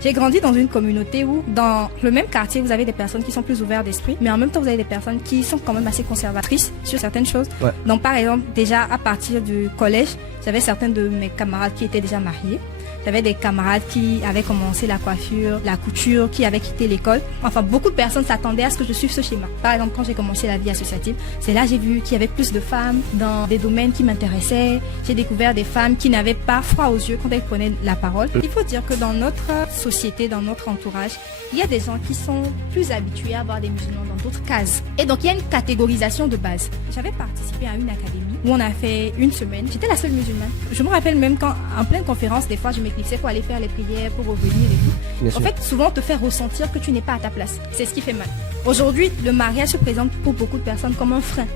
J'ai grandi dans une communauté où, dans le même quartier, vous avez des personnes qui sont plus ouvertes d'esprit, mais en même temps, vous avez des personnes qui sont quand même assez conservatrices sur certaines choses. Ouais. Donc, par exemple, déjà à partir du collège, j'avais certains de mes camarades qui étaient déjà mariés. J'avais des camarades qui avaient commencé la coiffure, la couture, qui avaient quitté l'école. Enfin, beaucoup de personnes s'attendaient à ce que je suive ce schéma. Par exemple, quand j'ai commencé la vie associative, c'est là que j'ai vu qu'il y avait plus de femmes dans des domaines qui m'intéressaient. J'ai découvert des femmes qui n'avaient pas froid aux yeux quand elles prenaient la parole. Il faut dire que dans notre société, dans notre entourage, il y a des gens qui sont plus habitués à voir des musulmans dans d'autres cases. Et donc, il y a une catégorisation de base. J'avais participé à une académie où on a fait une semaine. J'étais la seule musulmane. Je me rappelle même quand, en pleine conférence, des fois, je m'éclipsais pour aller faire les prières, pour revenir et tout. Bien En sûr. fait, souvent, on te fait ressentir que tu n'es pas à ta place. C'est ce qui fait mal. Aujourd'hui, le mariage se présente pour beaucoup de personnes comme un frein.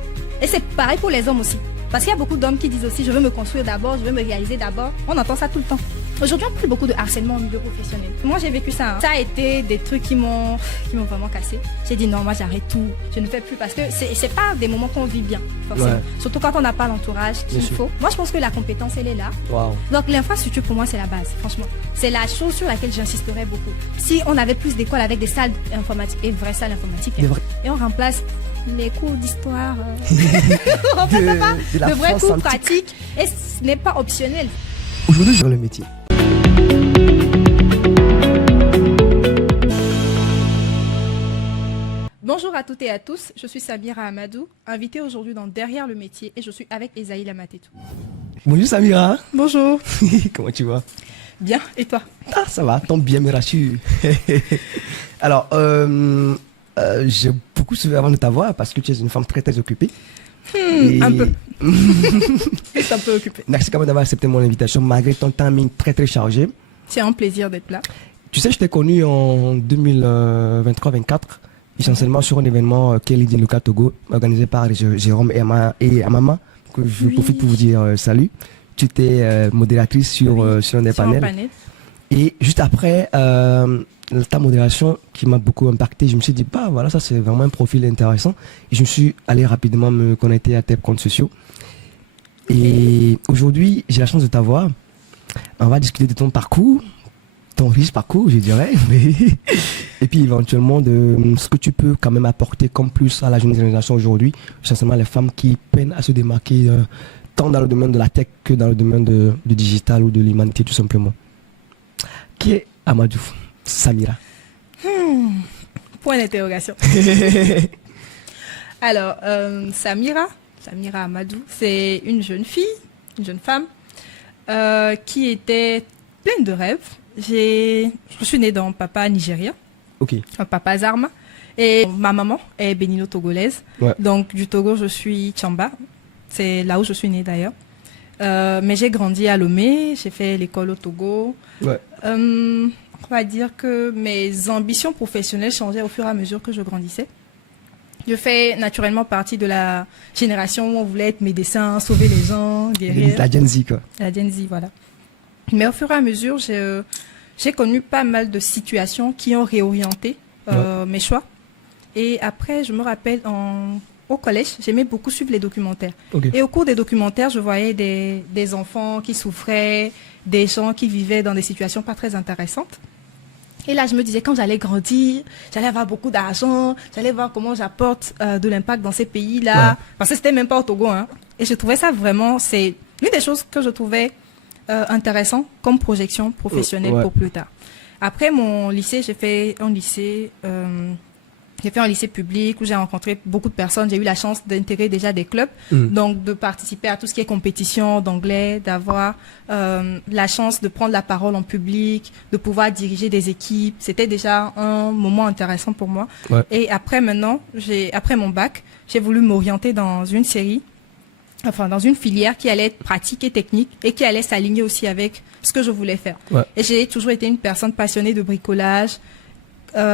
Et c'est pareil pour les hommes aussi. Parce qu'il y a beaucoup d'hommes qui disent aussi, je veux me construire d'abord, je veux me réaliser d'abord. On entend ça tout le temps. Aujourd'hui, on parle beaucoup de harcèlement au milieu professionnel. Moi, j'ai vécu ça. Ça a été des trucs qui m'ont vraiment cassé. J'ai dit non, moi, j'arrête tout. Je ne fais plus parce que c'est pas des moments qu'on vit bien, forcément. Ouais. Surtout quand on n'a pas l'entourage qu'il Bien sûr. faut. Moi, je pense que la compétence, elle est là. Waouh. Donc, l'infrastructure, pour moi, c'est la base, franchement. C'est la chose sur laquelle j'insisterais beaucoup. Si on avait plus d'écoles avec des salles informatiques et vraies salles informatiques, Des vrais- et on remplace les cours d'histoire, on remplace ça par de la de vrais France cours antique. pratiques, et ce n'est pas optionnel. Aujourd'hui, j'ai le métier. Bonjour à toutes et à tous, je suis Samira Amadou, invitée aujourd'hui dans Derrière le métier et je suis avec Esaïe Lamatetou. Bonjour Samira. Bonjour. Comment tu vas? Bien, et toi? Ah, ça va, tombe bien, me rassure. Alors, j'ai beaucoup suivi avant de t'avoir parce que tu es une femme très très occupée. Et- Un peu. C'est un peu occupé. Merci quand même d'avoir accepté mon invitation malgré ton timing très très chargé. C'est un plaisir d'être là. Tu sais, je t'ai connu en 2023-24, essentiellement sur un événement Kelly Dinuka Togo, organisé par Jérôme et Amama, que je Oui. profite pour vous dire salut. Tu étais modératrice sur un des Sur un panels. panel. Et juste après ta modération qui m'a beaucoup impacté, je me suis dit, bah voilà, ça c'est vraiment un profil intéressant. Et je me suis allé rapidement me connecter à tes comptes sociaux. Et aujourd'hui, j'ai la chance de t'avoir. On va discuter de ton parcours, ton riche parcours, je dirais. Et puis éventuellement de ce que tu peux quand même apporter comme plus à la jeune génération aujourd'hui, essentiellement les femmes qui peinent à se démarquer tant dans le domaine de la tech que dans le domaine du digital ou de l'humanité tout simplement. Qui est Amadou Samira? Point d'interrogation. Alors, Samira Amadou, c'est une jeune fille, une jeune femme qui était pleine de rêves. Je suis née dans papa nigérien, Ok. un papa Zarma, et ma maman est bénino-togolaise. Ouais. Donc du Togo, je suis Tchamba. C'est là où je suis née d'ailleurs. Mais j'ai grandi à Lomé, j'ai fait l'école au Togo. Ouais. On va dire que mes ambitions professionnelles changeaient au fur et à mesure que je grandissais. Je fais naturellement partie de la génération où on voulait être médecin, sauver les gens, guérir. La Gen Z quoi. La Gen Z, voilà. Mais au fur et à mesure, j'ai connu pas mal de situations qui ont réorienté mes choix. Et après, je me rappelle, au collège, j'aimais beaucoup suivre les documentaires. Ok. Et au cours des documentaires, je voyais des enfants qui souffraient, des gens qui vivaient dans des situations pas très intéressantes. Et là, je me disais, quand j'allais grandir, j'allais avoir beaucoup d'argent, j'allais voir comment j'apporte de l'impact dans ces pays-là. Ouais. Parce que c'était même pas au Togo, hein. Et je trouvais ça vraiment, c'est l'une des choses que je trouvais intéressant comme projection professionnelle Ouais. pour plus tard. Après mon lycée, j'ai fait un lycée public où j'ai rencontré beaucoup de personnes. J'ai eu la chance d'intégrer déjà des clubs, donc de participer à tout ce qui est compétition d'anglais, d'avoir la chance de prendre la parole en public, de pouvoir diriger des équipes. C'était déjà un moment intéressant pour moi. Ouais. Et après après mon bac, j'ai voulu m'orienter dans une filière qui allait être pratique et technique et qui allait s'aligner aussi avec ce que je voulais faire. Ouais. Et j'ai toujours été une personne passionnée de bricolage.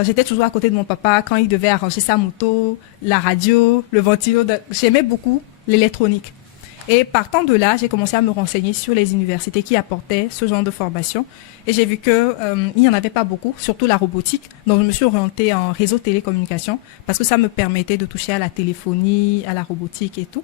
J'étais toujours à côté de mon papa quand il devait arranger sa moto, la radio, le ventilo. J'aimais beaucoup l'électronique. Et partant de là, j'ai commencé à me renseigner sur les universités qui apportaient ce genre de formation. Et j'ai vu que il n'y en avait pas beaucoup, surtout la robotique. Donc je me suis orientée en réseau télécommunication parce que ça me permettait de toucher à la téléphonie, à la robotique et tout.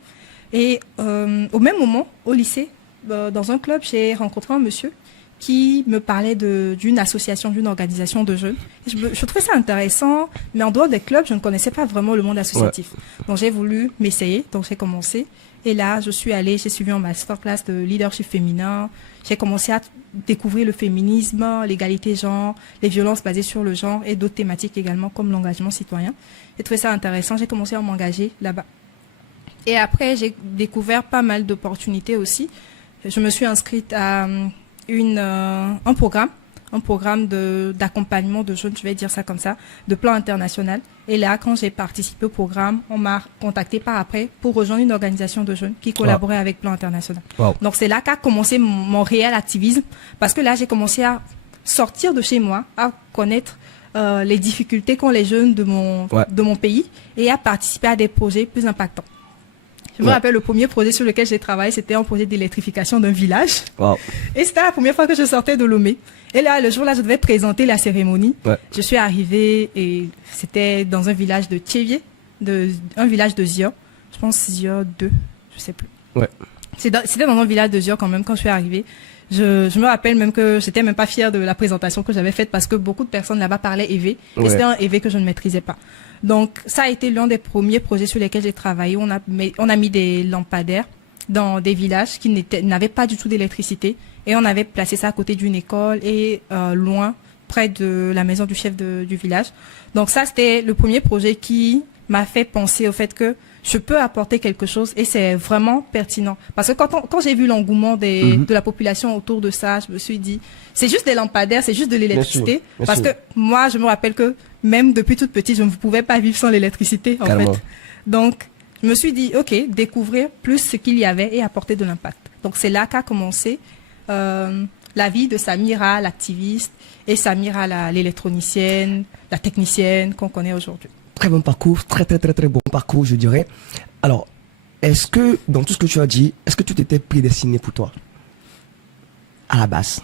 Et au même moment, au lycée, dans un club, j'ai rencontré un monsieur qui me parlait d'une association, d'une organisation de jeunes. Et je trouvais ça intéressant, mais en dehors des clubs, je ne connaissais pas vraiment le monde associatif. Ouais. Donc j'ai voulu m'essayer, donc j'ai commencé. Et là, je suis allée, j'ai suivi un masterclass de leadership féminin. J'ai commencé à découvrir le féminisme, l'égalité genre, les violences basées sur le genre et d'autres thématiques également comme l'engagement citoyen. J'ai trouvé ça intéressant, j'ai commencé à m'engager là-bas. Et après, j'ai découvert pas mal d'opportunités aussi. Je me suis inscrite à un programme d'accompagnement de jeunes, je vais dire ça comme ça, de plan international. Et là, quand j'ai participé au programme, on m'a contacté par après pour rejoindre une organisation de jeunes qui collaborait avec Plan International. Wow. Donc c'est là qu'a commencé mon réel activisme, parce que là, j'ai commencé à sortir de chez moi, à connaître les difficultés qu'ont les jeunes de mon pays et à participer à des projets plus impactants. Je me rappelle le premier projet sur lequel j'ai travaillé, c'était un projet d'électrification d'un village. Wow. Et c'était la première fois que je sortais de Lomé. Et là, le jour-là, je devais présenter la cérémonie. Ouais. Je suis arrivée et c'était dans un village de Tchévier, un village de Zior. Je pense Zior 2, je sais plus. Ouais. C'était dans un village de Zior quand même quand je suis arrivée. Je me rappelle même que j'étais même pas fière de la présentation que j'avais faite parce que beaucoup de personnes là-bas parlaient EV. Et c'était un EV que je ne maîtrisais pas. Donc, ça a été l'un des premiers projets sur lesquels j'ai travaillé. On a mis des lampadaires dans des villages qui n'avaient pas du tout d'électricité. Et on avait placé ça à côté d'une école et loin, près de la maison du chef du village. Donc ça, c'était le premier projet qui m'a fait penser au fait que je peux apporter quelque chose et c'est vraiment pertinent. Parce que quand j'ai vu l'engouement de la population autour de ça, je me suis dit, c'est juste des lampadaires, c'est juste de l'électricité. Parce que moi, je me rappelle que même depuis toute petite, je ne pouvais pas vivre sans l'électricité, en fait. Donc, je me suis dit, OK, découvrir plus ce qu'il y avait et apporter de l'impact. Donc, c'est là qu'a commencé la vie de Samira, l'activiste, et Samira, l'électronicienne, la technicienne qu'on connaît aujourd'hui. Très bon parcours, très bon parcours, je dirais. Alors, est-ce que, dans tout ce que tu as dit, est-ce que tu t'étais prédestiné pour toi à la base?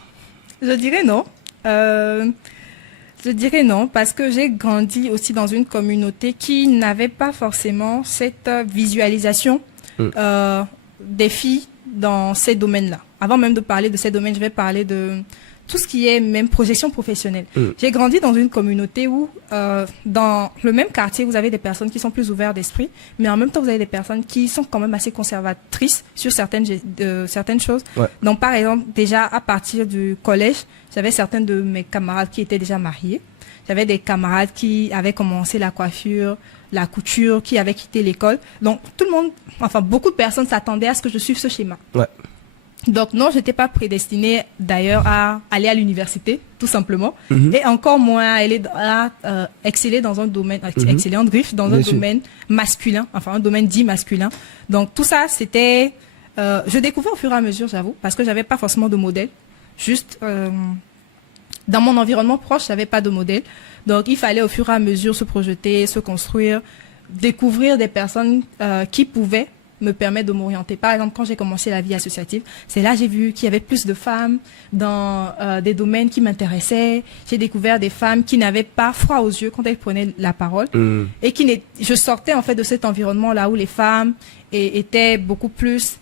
Je dirais non. Je dirais non, parce que j'ai grandi aussi dans une communauté qui n'avait pas forcément cette visualisation des filles dans ces domaines-là. Avant même de parler de ces domaines, je vais parler de tout ce qui est même projection professionnelle. J'ai grandi dans une communauté où, dans le même quartier, vous avez des personnes qui sont plus ouvertes d'esprit, mais en même temps, vous avez des personnes qui sont quand même assez conservatrices sur certaines choses. Ouais. Donc, par exemple, déjà, à partir du collège, j'avais certains de mes camarades qui étaient déjà mariés. J'avais des camarades qui avaient commencé la coiffure, la couture, qui avaient quitté l'école. Donc, tout le monde, enfin, beaucoup de personnes s'attendaient à ce que je suive ce schéma. Ouais. Donc non, je n'étais pas prédestinée d'ailleurs à aller à l'université, tout simplement, et encore moins à exceller dans un domaine, exceller en griffe, dans un domaine masculin, enfin un domaine dit masculin. Donc tout ça, c'était, je découvrais au fur et à mesure, j'avoue, parce que j'avais pas forcément de modèle. Juste dans mon environnement proche, j'avais pas de modèle. Donc il fallait au fur et à mesure se projeter, se construire, découvrir des personnes qui pouvaient me permet de m'orienter. Par exemple, quand j'ai commencé la vie associative, c'est là j'ai vu qu'il y avait plus de femmes dans des domaines qui m'intéressaient. J'ai découvert des femmes qui n'avaient pas froid aux yeux quand elles prenaient la parole et je sortais en fait de cet environnement là où les femmes étaient beaucoup plus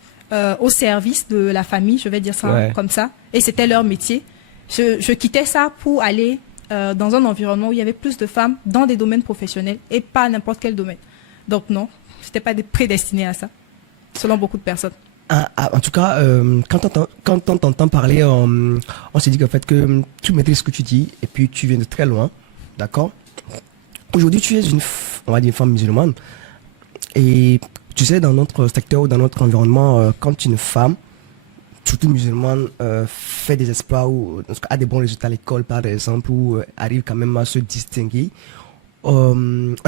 au service de la famille, je vais dire ça comme ça, et c'était leur métier. Je quittais ça pour aller dans un environnement où il y avait plus de femmes dans des domaines professionnels et pas n'importe quel domaine. Donc non, j'étais pas prédestinée à ça, selon beaucoup de personnes. En tout cas, quand on t'entend parler, on s'est dit qu'en fait que tu maîtrises ce que tu dis et puis tu viens de très loin, d'accord? Aujourd'hui, tu es on va dire une femme musulmane et tu sais, dans notre secteur ou dans notre environnement, quand une femme, surtout musulmane, fait des exploits ou a des bons résultats à l'école par exemple, ou arrive quand même à se distinguer, on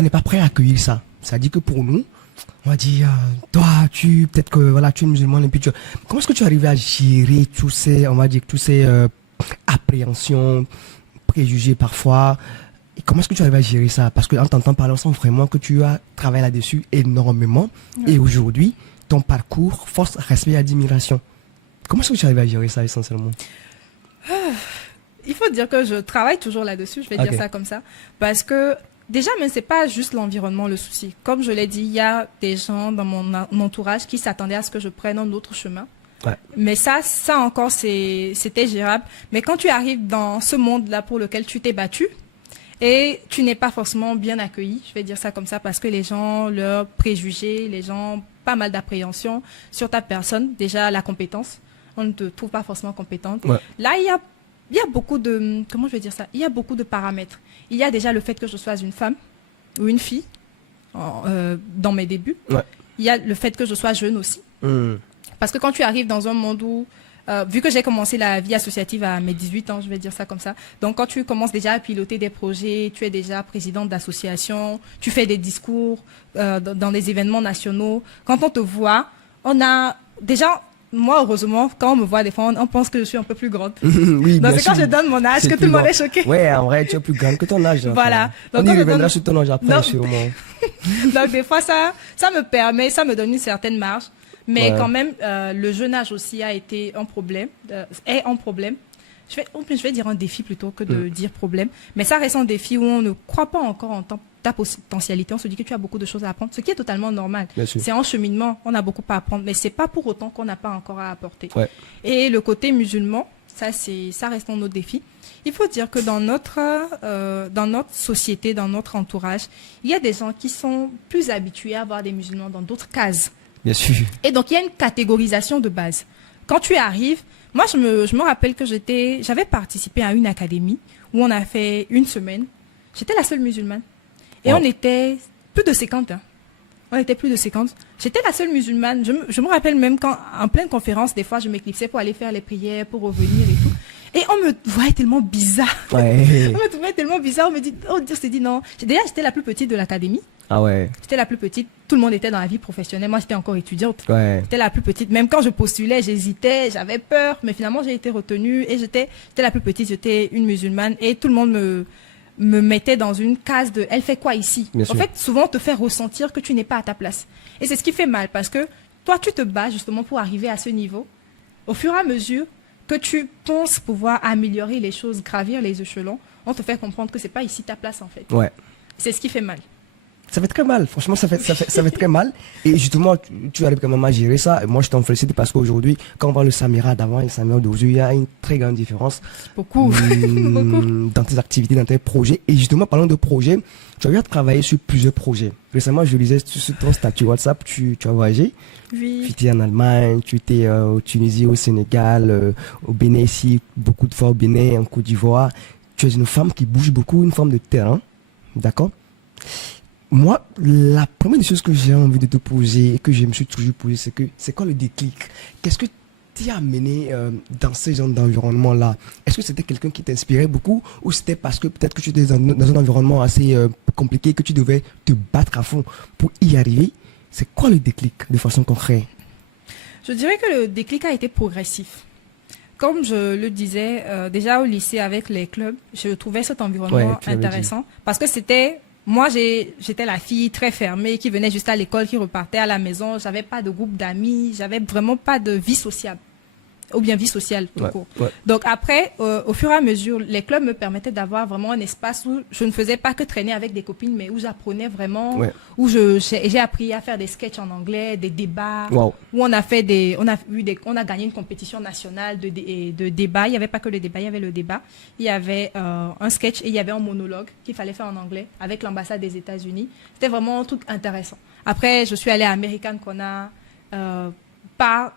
n'est pas prêt à accueillir ça. Ça dit que pour nous, on va dire, toi, peut-être que voilà, tu es musulman et puis comment est-ce que tu arrives à gérer tous ces appréhensions, préjugés parfois, et comment est-ce que tu arrives à gérer ça? Parce qu'en t'entendant parler, on sent vraiment que tu as travaillé là-dessus énormément, et aujourd'hui, ton parcours force respect et admiration. Comment est-ce que tu arrives à gérer ça essentiellement? Il faut dire que je travaille toujours là-dessus, je vais dire ça comme ça, parce que déjà, mais c'est pas juste l'environnement le souci. Comme je l'ai dit, il y a des gens dans mon entourage qui s'attendaient à ce que je prenne un autre chemin, Ouais. Mais ça encore, c'était gérable. Mais quand tu arrives dans ce monde-là pour lequel tu t'es battu, et tu n'es pas forcément bien accueilli, je vais dire ça comme ça, parce que les gens, leurs préjugés, les gens, pas mal d'appréhension sur ta personne. Déjà, la compétence, on ne te trouve pas forcément compétente. Ouais. Là, il y a beaucoup de, comment je vais dire ça? Il y a beaucoup de paramètres. Il y a déjà le fait que je sois une femme ou une fille, dans mes débuts. Ouais. Il y a le fait que je sois jeune aussi. Parce que quand tu arrives dans un monde où, vu que j'ai commencé la vie associative à mes 18 ans, je vais dire ça comme ça. Donc, quand tu commences déjà à piloter des projets, tu es déjà présidente d'association, tu fais des discours dans des événements nationaux. Quand on te voit, on a déjà, moi, heureusement, quand on me voit des fois, on pense que je suis un peu plus grande. Oui, Donc, bien c'est quand sûr. je donne mon âge C'est que tout plus le monde grand. est choqué. Ouais, en vrai, tu es plus grande que ton âge. Voilà. On Donc, y quand je reviendra donne- sur ton âge après, Non. sûrement. Donc, des fois, ça me permet, ça me donne une certaine marge. Mais Ouais. quand même, le jeune âge aussi a été un problème, est un problème. Je vais dire un défi plutôt que de dire problème. Mais ça reste un défi où on ne croit pas encore en ta potentialité. On se dit que tu as beaucoup de choses à apprendre, ce qui est totalement normal. Bien sûr. C'est en cheminement, on a beaucoup à apprendre, mais c'est pas pour autant qu'on n'a pas encore à apporter. Ouais. Et le côté musulman, ça reste un autre défi. Il faut dire que dans notre société, dans notre entourage, il y a des gens qui sont plus habitués à avoir des musulmans dans d'autres cases. Bien sûr. Et donc, il y a une catégorisation de base. Quand tu arrives, moi, je me rappelle que j'avais participé à une académie où on a fait une semaine. J'étais la seule musulmane. Et Wow. on était plus de 50. Hein. On était plus de 50. J'étais la seule musulmane. Je me rappelle même quand, en pleine conférence, des fois, je m'éclipsais pour aller faire les prières, pour revenir et tout. Et on me voyait tellement bizarre. Ouais. On me trouvait tellement bizarre. On me dit, oh Dieu, s'est dit non. Déjà, j'étais la plus petite de l'académie. Ah ouais. J'étais la plus petite. Tout le monde était dans la vie professionnelle. Moi, j'étais encore étudiante. Ouais. J'étais la plus petite. Même quand je postulais, j'hésitais, j'avais peur. Mais finalement, j'ai été retenue et j'étais la plus petite. J'étais une musulmane et tout le monde me mettait dans une case de elle fait quoi ici? Bien En sûr. fait, souvent, on te fait ressentir que tu n'es pas à ta place. Et c'est ce qui fait mal parce que toi, tu te bats justement pour arriver à ce niveau. Au fur et à mesure que tu penses pouvoir améliorer les choses, gravir les échelons, on te fait comprendre que c'est pas ici ta place en fait. Ouais. C'est ce qui fait mal. Ça fait très mal, franchement, ça fait très mal. Et justement, tu arrives quand même à gérer ça. Et moi, je t'en félicite parce qu'aujourd'hui, quand on voit le Samira d'avant et le Samira d'aujourd'hui, il y a une très grande différence. Beaucoup. Beaucoup. Dans tes activités, dans tes projets. Et justement, parlant de projets, tu as eu à travailler sur plusieurs projets. Récemment, je lisais sur ton statut WhatsApp, tu as voyagé. Oui. Tu étais en Allemagne, tu étais au Tunisie, au Sénégal, au Bénin ici, beaucoup de fois au Bénin, en Côte d'Ivoire. Tu es une femme qui bouge beaucoup, une femme de terrain. D'accord? Moi, la première des choses que j'ai envie de te poser et que je me suis toujours posé, c'est quoi le déclic? Qu'est-ce que t'y a amené dans ce genre d'environnement-là? Est-ce que c'était quelqu'un qui t'inspirait beaucoup ou c'était parce que peut-être que tu étais dans un environnement assez compliqué que tu devais te battre à fond pour y arriver? C'est quoi le déclic de façon concrète? Je dirais que le déclic a été progressif. Comme je le disais, déjà au lycée avec les clubs, je trouvais cet environnement Ouais, tu l'avais intéressant parce que moi j'étais la fille très fermée qui venait juste à l'école, qui repartait à la maison. J'avais pas de groupe d'amis, j'avais vraiment pas de vie sociale. Ou bien vie sociale, tout court. Ouais. Donc après, au fur et à mesure, les clubs me permettaient d'avoir vraiment un espace où je ne faisais pas que traîner avec des copines, mais où j'apprenais vraiment, Ouais. où j'ai appris à faire des sketchs en anglais, des débats, Wow. où on a gagné une compétition nationale de débat. Il n'y avait pas que le débat, il y avait le débat. Il y avait un sketch et il y avait un monologue qu'il fallait faire en anglais avec l'ambassade des États-Unis. C'était vraiment un truc intéressant. Après, je suis allée à American Kona,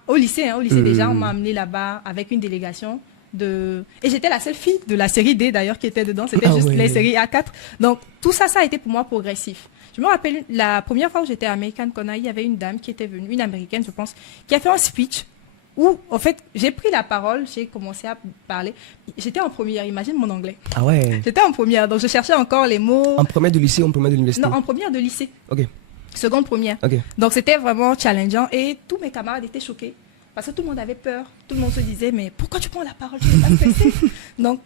au lycée, déjà, on m'a amené là-bas avec une délégation et j'étais la seule fille de la série D d'ailleurs qui était dedans, c'était juste les séries A4. Donc tout ça a été pour moi progressif. Je me rappelle la première fois où j'étais à American Kona, il y avait une dame qui était venue, une américaine je pense, qui a fait un speech où en fait j'ai pris la parole, j'ai commencé à parler. J'étais en première, imagine mon anglais. Ah ouais. J'étais en première, donc je cherchais encore les mots. En première de lycée ou en première de l'université? Non, en première de lycée. Ok. Seconde première. Ok. Donc c'était vraiment challengeant et tous mes camarades étaient choqués parce que tout le monde avait peur. Tout le monde se disait mais pourquoi tu prends la parole, tu n'es pas stressé. Donc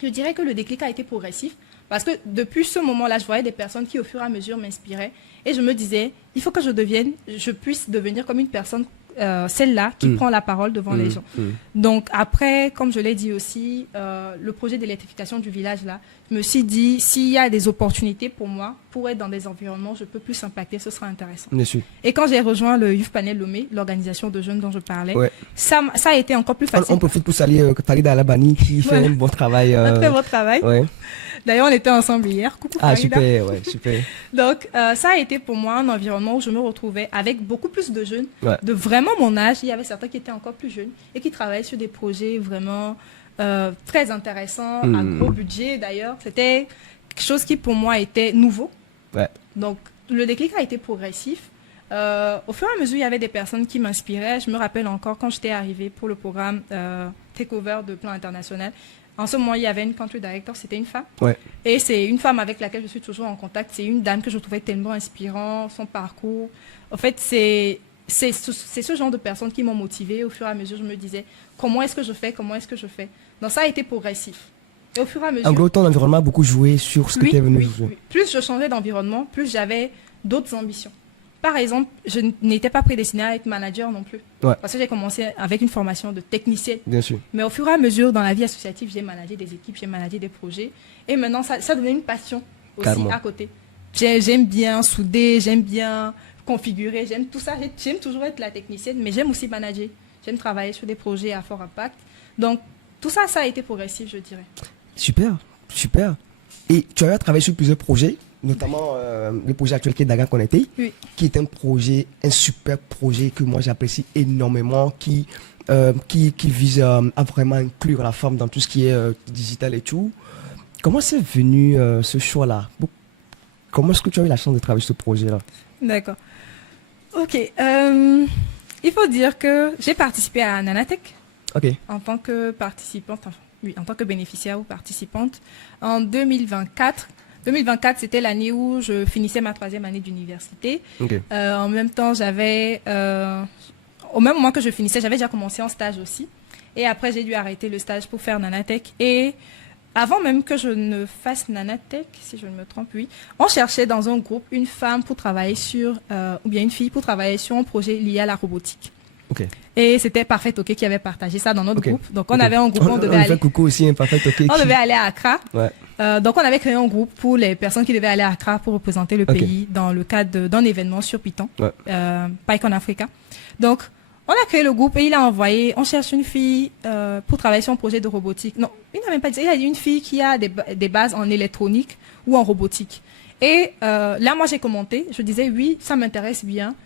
je dirais que le déclic a été progressif parce que depuis ce moment-là, je voyais des personnes qui au fur et à mesure m'inspiraient et je me disais il faut que je puisse devenir comme une personne celle-là qui prend la parole devant les gens. Donc après, comme je l'ai dit aussi, le projet d'électrification du village là, je me suis dit s'il y a des opportunités pour moi pour être dans des environnements, je peux plus impacter, ce sera intéressant. Bien sûr. Et quand j'ai rejoint le Youth Panel Lomé, l'organisation de jeunes dont je parlais, ça a été encore plus facile. On profite pour saluer Farida Alabani qui fait un bon travail. Un très bon travail. Ouais. D'ailleurs, on était ensemble hier. Coucou Farida. Super, ouais, super. Donc, ça a été pour moi un environnement où je me retrouvais avec beaucoup plus de jeunes, de vraiment mon âge. Il y avait certains qui étaient encore plus jeunes et qui travaillaient sur des projets vraiment très intéressants, à gros budget d'ailleurs. C'était quelque chose qui pour moi était nouveau. Ouais. Donc, le déclic a été progressif. Au fur et à mesure, il y avait des personnes qui m'inspiraient. Je me rappelle encore quand j'étais arrivée pour le programme Takeover de Plan International. En ce moment, il y avait une country director, c'était une femme. Ouais. Et c'est une femme avec laquelle je suis toujours en contact. C'est une dame que je trouvais tellement inspirante, son parcours. En fait, c'est ce genre de personnes qui m'ont motivée. Au fur et à mesure, je me disais, comment est-ce que je fais? Donc, ça a été progressif. Et au fur et à mesure... En gros, ton environnement a beaucoup joué sur ce que tu es venu jouer. Oui. Plus je changeais d'environnement, plus j'avais d'autres ambitions. Par exemple, je n'étais pas prédestinée à être manager non plus. Ouais. Parce que j'ai commencé avec une formation de technicienne. Bien sûr. Mais au fur et à mesure, dans la vie associative, j'ai managé des équipes, j'ai managé des projets. Et maintenant, ça devenait une passion aussi à côté. J'aime bien souder, j'aime bien configurer, j'aime tout ça. J'aime toujours être la technicienne, mais j'aime aussi manager. J'aime travailler sur des projets à fort impact. Donc, tout ça, ça a été progressif, je dirais. Super, super. Et tu as travaillé sur plusieurs projets, notamment le projet actuel qui est Daga Connecté, qui est un super projet que moi j'apprécie énormément, qui vise à vraiment inclure la femme dans tout ce qui est digital et tout. Comment c'est venu ce choix-là? Comment est-ce que tu as eu la chance de travailler sur ce projet-là? D'accord. Ok. Il faut dire que j'ai participé à Nanatech en tant que participante, en tant que bénéficiaire ou participante en 2024. 2024, c'était l'année où je finissais ma 3e année d'université. En même temps, au même moment que je finissais, j'avais déjà commencé en stage aussi. Et après, j'ai dû arrêter le stage pour faire Nanatech. Et avant même que je ne fasse Nanatech, si je ne me trompe, on cherchait dans un groupe une femme pour travailler sur, ou bien une fille pour travailler sur un projet lié à la robotique. Et c'était Parfait OK qui avait partagé ça dans notre groupe. Donc on avait un groupe, on devait aller. Coucou aussi, Parfait OK. On devait aller à Accra. Donc on avait créé un groupe pour les personnes qui devaient aller à Accra pour représenter le pays dans le cadre d'un événement sur Python, PyCon Africa. Donc on a créé le groupe et il a envoyé, on cherche une fille pour travailler sur un projet de robotique. Non, il n'a même pas dit ça, il a dit une fille qui a des bases en électronique ou en robotique. Et là, moi, j'ai commenté, je disais oui, ça m'intéresse bien.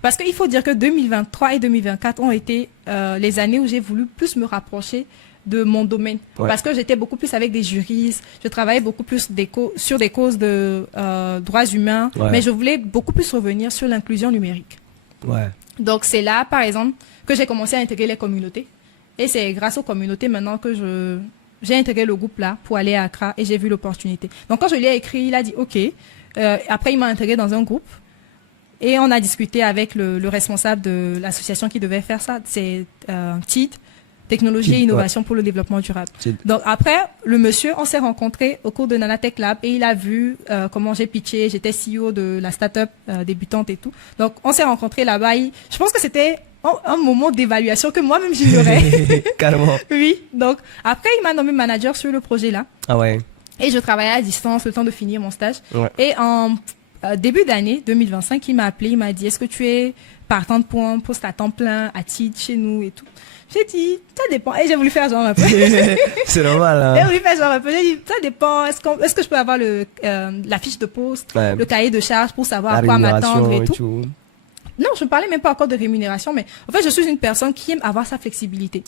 Parce qu'il faut dire que 2023 et 2024 ont été les années où j'ai voulu plus me rapprocher de mon domaine. Parce que j'étais beaucoup plus avec des juristes, je travaillais beaucoup plus sur des causes de droits humains, mais je voulais beaucoup plus revenir sur l'inclusion numérique. Donc c'est là, par exemple, que j'ai commencé à intégrer les communautés. Et c'est grâce aux communautés maintenant que j'ai intégré le groupe là pour aller à Accra et j'ai vu l'opportunité. Donc quand je lui ai écrit, il a dit OK. Après, il m'a intégré dans un groupe et on a discuté avec le responsable de l'association qui devait faire ça. C'est TID, Technologie et Innovation pour le Développement Durable. Donc après, le monsieur, on s'est rencontrés au cours de Nanatech Lab et il a vu comment j'ai pitché. J'étais CEO de la start-up débutante et tout. Donc on s'est rencontrés là-bas. Je pense que c'était un moment d'évaluation que moi-même j'ignorais. Carrément. Oui. Donc après, il m'a nommé manager sur le projet là. Ah ouais. Et je travaillais à distance le temps de finir mon stage. Et en début d'année 2025, il m'a appelé, il m'a dit est-ce que tu es partante pour un poste à temps plein à TID chez nous et tout. J'ai dit ça dépend. Et j'ai voulu faire genre un peu. C'est normal. Hein. J'ai voulu faire genre un peu. J'ai dit ça dépend. Est-ce que je peux avoir la fiche de poste, le cahier de charge pour savoir à quoi m'attendre et tout. Non, je ne parlais même pas encore de rémunération, mais en fait, je suis une personne qui aime avoir sa flexibilité.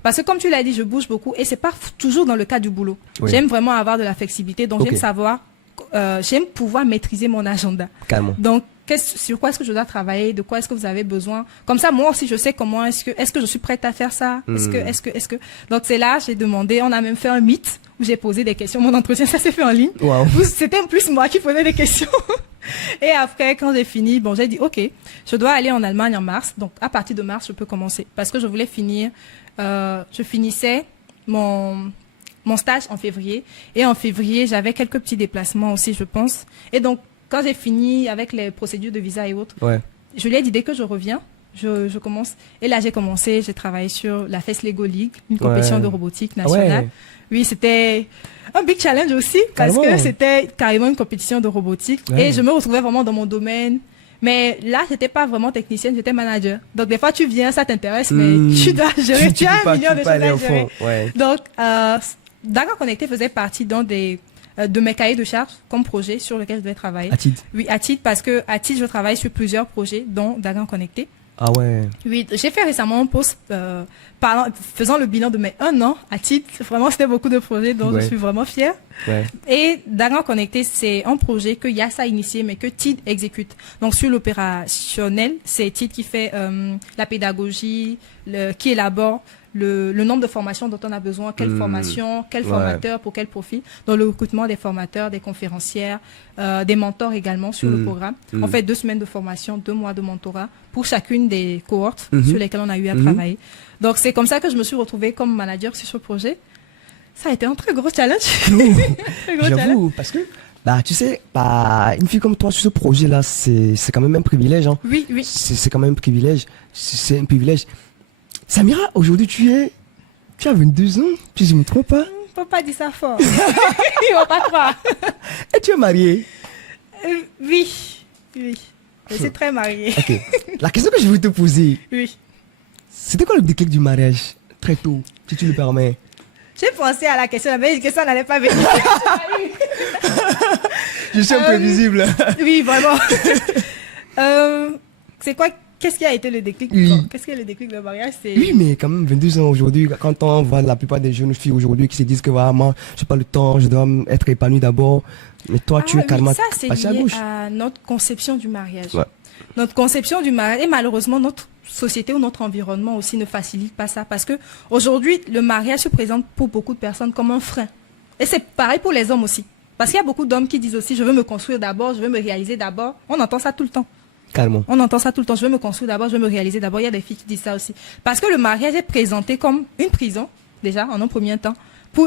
Parce que comme tu l'as dit, je bouge beaucoup et c'est pas toujours dans le cadre du boulot. J'aime vraiment avoir de la flexibilité, donc j'aime savoir, j'aime pouvoir maîtriser mon agenda. Calme. Donc, sur quoi est-ce que je dois travailler, de quoi est-ce que vous avez besoin. Comme ça, moi aussi, je sais comment est-ce que je suis prête à faire ça. Est-ce que. Donc, c'est là, j'ai demandé, on a même fait un meet où j'ai posé des questions. Mon entretien, ça s'est fait en ligne. C'était en plus moi qui posais des questions. Et après, quand j'ai fini, bon, j'ai dit, OK, je dois aller en Allemagne en mars. Donc, à partir de mars, je peux commencer. Parce que je voulais finir, je finissais mon stage en février. Et en février, j'avais quelques petits déplacements aussi, je pense. Et donc, quand j'ai fini avec les procédures de visa et autres, je lui ai dit, dès que je reviens, je commence. Et là, j'ai travaillé sur la FES Lego League, une compétition de robotique nationale. Oui, c'était un big challenge aussi, parce que c'était carrément une compétition de robotique. Et je me retrouvais vraiment dans mon domaine. Mais là, j'étais pas vraiment technicienne, j'étais manager. Donc, des fois, tu viens, ça t'intéresse, mais tu dois gérer, tu as un million de choses à gérer. Donc, Dagan Connecté faisait partie de mes cahiers de charges comme projet sur lequel je devais travailler. À titre? Oui, à titre, parce que à titre, je travaille sur plusieurs projets, dont Dagan Connecté. Ah ouais. Oui, j'ai fait récemment un post faisant le bilan de mes 1 an à titre. Vraiment, c'était beaucoup de projets dont je suis vraiment fière. Et Dagan Connecté, c'est un projet que YAS a initié, mais que TID exécute. Donc, sur l'opérationnel, c'est TID qui fait la pédagogie, qui élabore le nombre de formations dont on a besoin, quelle formation, quel formateur pour quel profil, dans le recrutement des formateurs, des conférencières, des mentors également sur le programme. On fait 2 semaines de formation, 2 mois de mentorat pour chacune des cohortes sur lesquelles on a eu à travailler. Donc c'est comme ça que je me suis retrouvée comme manager sur ce projet. Ça a été un très gros challenge. J'avoue, parce que tu sais, une fille comme toi sur ce projet-là, c'est quand même un privilège. Hein. Oui. C'est quand même un privilège. C'est un privilège. Samira, aujourd'hui, tu as 22 ans, si je ne me trompe pas. Faut pas dire ça fort. Ils vont pas croire. Et tu es mariée? Oui. Je suis très mariée. Ok. La question que je voulais te poser. Oui. C'était quoi le déclic du mariage? Très tôt, si tu le permets. J'ai pensé à la question, mais que ça n'allait pas venir. Je suis imprévisible. Oui, vraiment. C'est quoi? Qu'est-ce qui a été le déclic? Qu'est-ce qui est le déclic de mariage? Oui, mais quand même, 22 ans aujourd'hui, quand on voit la plupart des jeunes filles aujourd'hui qui se disent que vraiment, je n'ai pas le temps, je dois être épanouie d'abord. Mais toi, tu es carrément passé à gauche. Ça, c'est lié à notre conception du mariage. Ouais. Notre conception du mariage, et malheureusement, notre société ou notre environnement aussi ne facilite pas ça. Parce que aujourd'hui, le mariage se présente pour beaucoup de personnes comme un frein. Et c'est pareil pour les hommes aussi. Parce qu'il y a beaucoup d'hommes qui disent aussi, je veux me construire d'abord, je veux me réaliser d'abord. On entend ça tout le temps. Calme. On entend ça tout le temps. Je veux me construire d'abord, je veux me réaliser d'abord. Il y a des filles qui disent ça aussi. Parce que le mariage est présenté comme une prison, déjà, en un premier temps.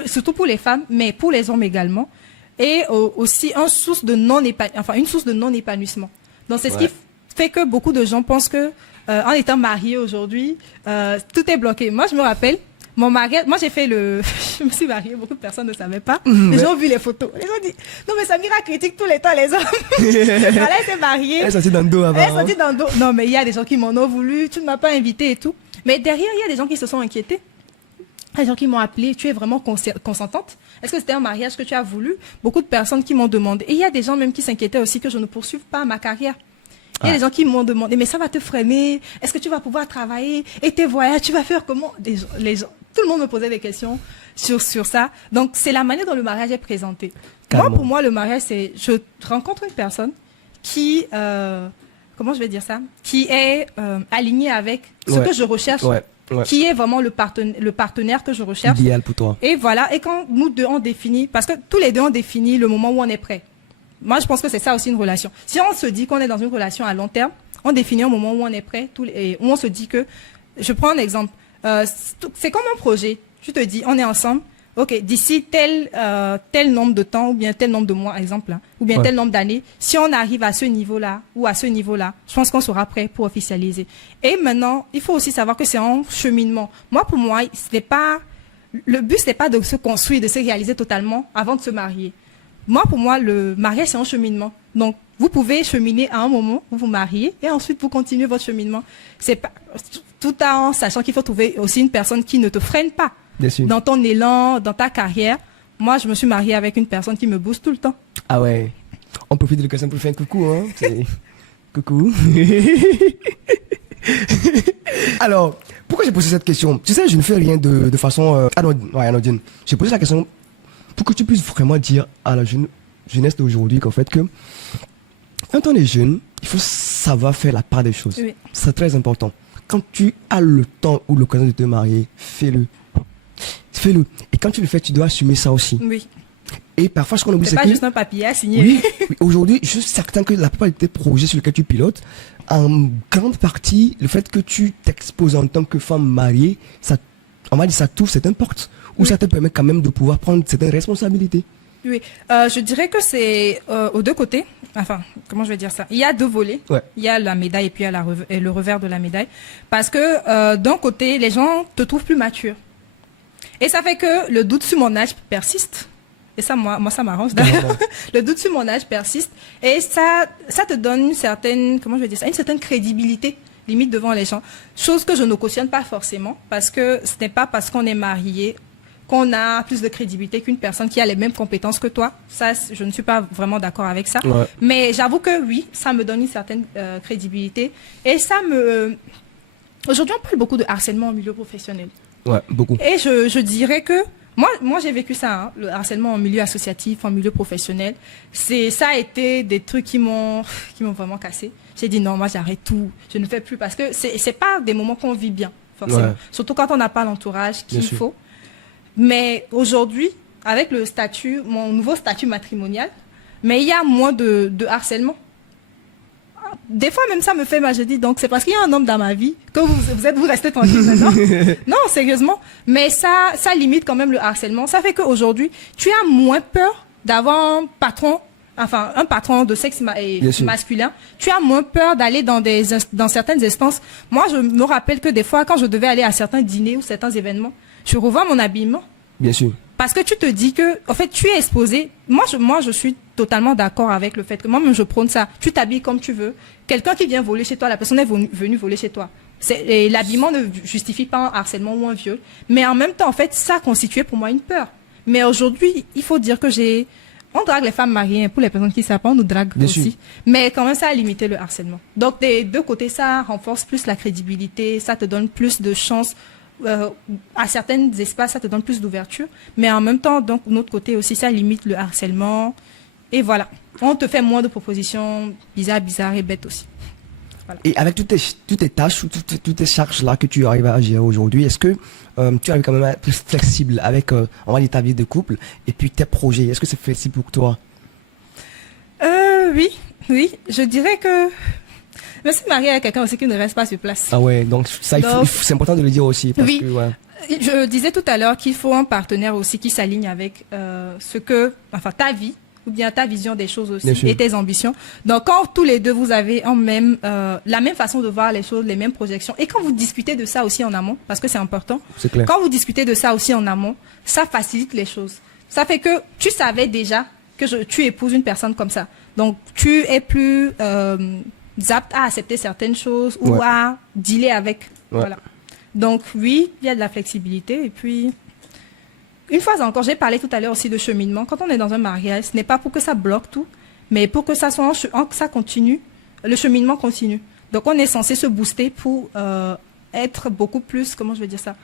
Surtout pour les femmes, mais pour les hommes également. Et aussi une source de non-épanouissement. Donc, c'est ce qui fait que beaucoup de gens pensent que, en étant mariés aujourd'hui, tout est bloqué. Moi, je me rappelle, mon mariage, moi, je me suis mariée, beaucoup de personnes ne savaient pas. Les gens ont vu les photos. Les gens ont dit, non, mais Samira critique tous les temps les hommes. Elle s'est mariée. Elle est sortie dans le dos avant. Elle est sortie dans le dos. Non, mais il y a des gens qui m'en ont voulu, tu ne m'as pas invité et tout. Mais derrière, il y a des gens qui se sont inquiétés. Il y a des gens qui m'ont appelé, tu es vraiment consentante? Est-ce que c'était un mariage que tu as voulu? Beaucoup de personnes qui m'ont demandé. Et il y a des gens même qui s'inquiétaient aussi que je ne poursuive pas ma carrière. Il y a des gens qui m'ont demandé, mais ça va te freiner? Est-ce que tu vas pouvoir travailler? Et tes voyages, tu vas faire comment? Les gens, tout le monde me posait des questions sur ça. Donc, c'est la manière dont le mariage est présenté. Moi, pour moi, le mariage, c'est, je rencontre une personne qui, comment je vais dire ça? Qui est alignée avec ce que je recherche. Qui est vraiment le partenaire que je recherche. Idéal pour toi. Et voilà. Et quand nous deux, on définit, parce que tous les deux, on définit le moment où on est prêt. Moi, je pense que c'est ça aussi une relation. Si on se dit qu'on est dans une relation à long terme, on définit un moment où on est prêt, où on se dit que, je prends un exemple, c'est comme un projet. Tu te dis, on est ensemble, ok, d'ici tel nombre de temps, ou bien tel nombre de mois, exemple, hein, ou bien tel nombre d'années, si on arrive à ce niveau-là, ou à ce niveau-là, je pense qu'on sera prêt pour officialiser. Et maintenant, il faut aussi savoir que c'est un cheminement. Moi, pour moi, le but, ce n'est pas de se construire, de se réaliser totalement avant de se marier. Moi, pour moi, le mariage, c'est un cheminement. Donc, vous pouvez cheminer à un moment, vous vous mariez, et ensuite, vous continuez votre cheminement. C'est pas, tout en sachant qu'il faut trouver aussi une personne qui ne te freine pas. Dans ton élan, dans ta carrière. Moi, je me suis mariée avec une personne qui me booste tout le temps. Ah ouais. On profite de l'occasion pour faire un coucou, hein. Coucou. Alors, pourquoi j'ai posé cette question? Tu sais, je ne fais rien de façon anodine. J'ai posé la question pour que tu puisses vraiment dire à la jeunesse d'aujourd'hui qu'en fait que quand on est jeune, il faut savoir faire la part des choses. Oui. C'est très important. Quand tu as le temps ou l'occasion de te marier, fais-le. Fais-le. Et quand tu le fais, tu dois assumer ça aussi. Oui. Et parfois, ce qu'on oublie, c'est que... C'est pas juste un papier à signer. Oui. Aujourd'hui, je suis certain que la plupart des projets sur lesquels tu pilotes, en grande partie, le fait que tu t'exposes en tant que femme mariée, ça, on va dire, ça t'ouvre certaines portes. Ou ça te permet quand même de pouvoir prendre certaines responsabilités. Oui, je dirais que c'est aux deux côtés. Enfin, comment je vais dire ça? Il y a deux volets. Ouais. Il y a la médaille et puis il y a le revers de la médaille. Parce que d'un côté, les gens te trouvent plus mature. Et ça fait que le doute sur mon âge persiste. Et ça, moi ça m'arrange d'ailleurs. Le doute sur mon âge persiste. Et ça te donne une certaine, comment je vais dire ça, une certaine crédibilité, limite devant les gens. Chose que je ne cautionne pas forcément. Parce que ce n'est pas parce qu'on est marié qu'on a plus de crédibilité qu'une personne qui a les mêmes compétences que toi. Ça, je ne suis pas vraiment d'accord avec ça. Ouais. Mais j'avoue que oui, ça me donne une certaine crédibilité. Et ça me... Aujourd'hui, on parle beaucoup de harcèlement au milieu professionnel. Ouais, beaucoup. Et je dirais que moi j'ai vécu ça, hein, le harcèlement en milieu associatif, en milieu professionnel. Ça a été des trucs qui m'ont vraiment cassé. J'ai dit non, moi j'arrête tout, je ne fais plus parce que c'est pas des moments qu'on vit bien, forcément. Ouais. Surtout quand on n'a pas l'entourage qu'il faut. Mais aujourd'hui, avec le statut, mon nouveau statut matrimonial, mais il y a moins de harcèlement. Des fois même ça me fait mal, je dis donc c'est parce qu'il y a un homme dans ma vie que vous restez tranquille maintenant. Non, sérieusement. Mais ça limite quand même le harcèlement. Ça fait qu'aujourd'hui, tu as moins peur d'avoir un patron de sexe masculin. Tu as moins peur d'aller dans certaines instances. Moi, je me rappelle que des fois, quand je devais aller à certains dîners ou certains événements, je revois mon habillement. Bien sûr. Parce que tu te dis que, en fait, tu es exposé. Moi, je suis totalement d'accord avec le fait que moi-même, je prône ça. Tu t'habilles comme tu veux. Quelqu'un qui vient voler chez toi, la personne est venue voler chez toi. L'habillement ne justifie pas un harcèlement ou un viol. Mais en même temps, en fait, ça constituait pour moi une peur. Mais aujourd'hui, il faut dire que on drague les femmes mariées. Pour les personnes qui ne savent pas, on nous drague Bien aussi. sûr. Mais quand même, ça a limité le harcèlement. Donc, des deux côtés, ça renforce plus la crédibilité. Ça te donne plus de chances. À certains espaces, ça te donne plus d'ouverture. Mais en même temps, donc, de notre côté aussi, ça limite le harcèlement. Et voilà. On te fait moins de propositions bizarres et bêtes aussi. Voilà. Et avec toutes tes tâches, toutes tes charges-là que tu arrives à gérer aujourd'hui, est-ce que tu arrives quand même à être plus flexible avec, on va dire, ta vie de couple et puis tes projets? Est-ce que c'est flexible pour toi? Oui. Je dirais que... Je me suis mariée avec quelqu'un aussi qui ne reste pas sur place. Ah ouais, donc ça, c'est important de le dire aussi. Parce oui, que, ouais. Je disais tout à l'heure qu'il faut un partenaire aussi qui s'aligne avec ta vie, ou bien ta vision des choses aussi, et tes ambitions. Donc quand tous les deux, vous avez la même façon de voir les choses, les mêmes projections, et quand vous discutez de ça aussi en amont, parce que c'est important, c'est clair. Quand vous discutez de ça aussi en amont, ça facilite les choses. Ça fait que tu savais déjà que tu épouses une personne comme ça. Donc tu es plus... apte à accepter certaines choses ou à dealer avec. Ouais. Voilà. Donc oui, il y a de la flexibilité. Et puis, une fois encore, j'ai parlé tout à l'heure aussi de cheminement. Quand on est dans un mariage, ce n'est pas pour que ça bloque tout, mais pour que ça ça continue, le cheminement continue. Donc on est censé se booster pour être beaucoup plus, comment je vais dire ça,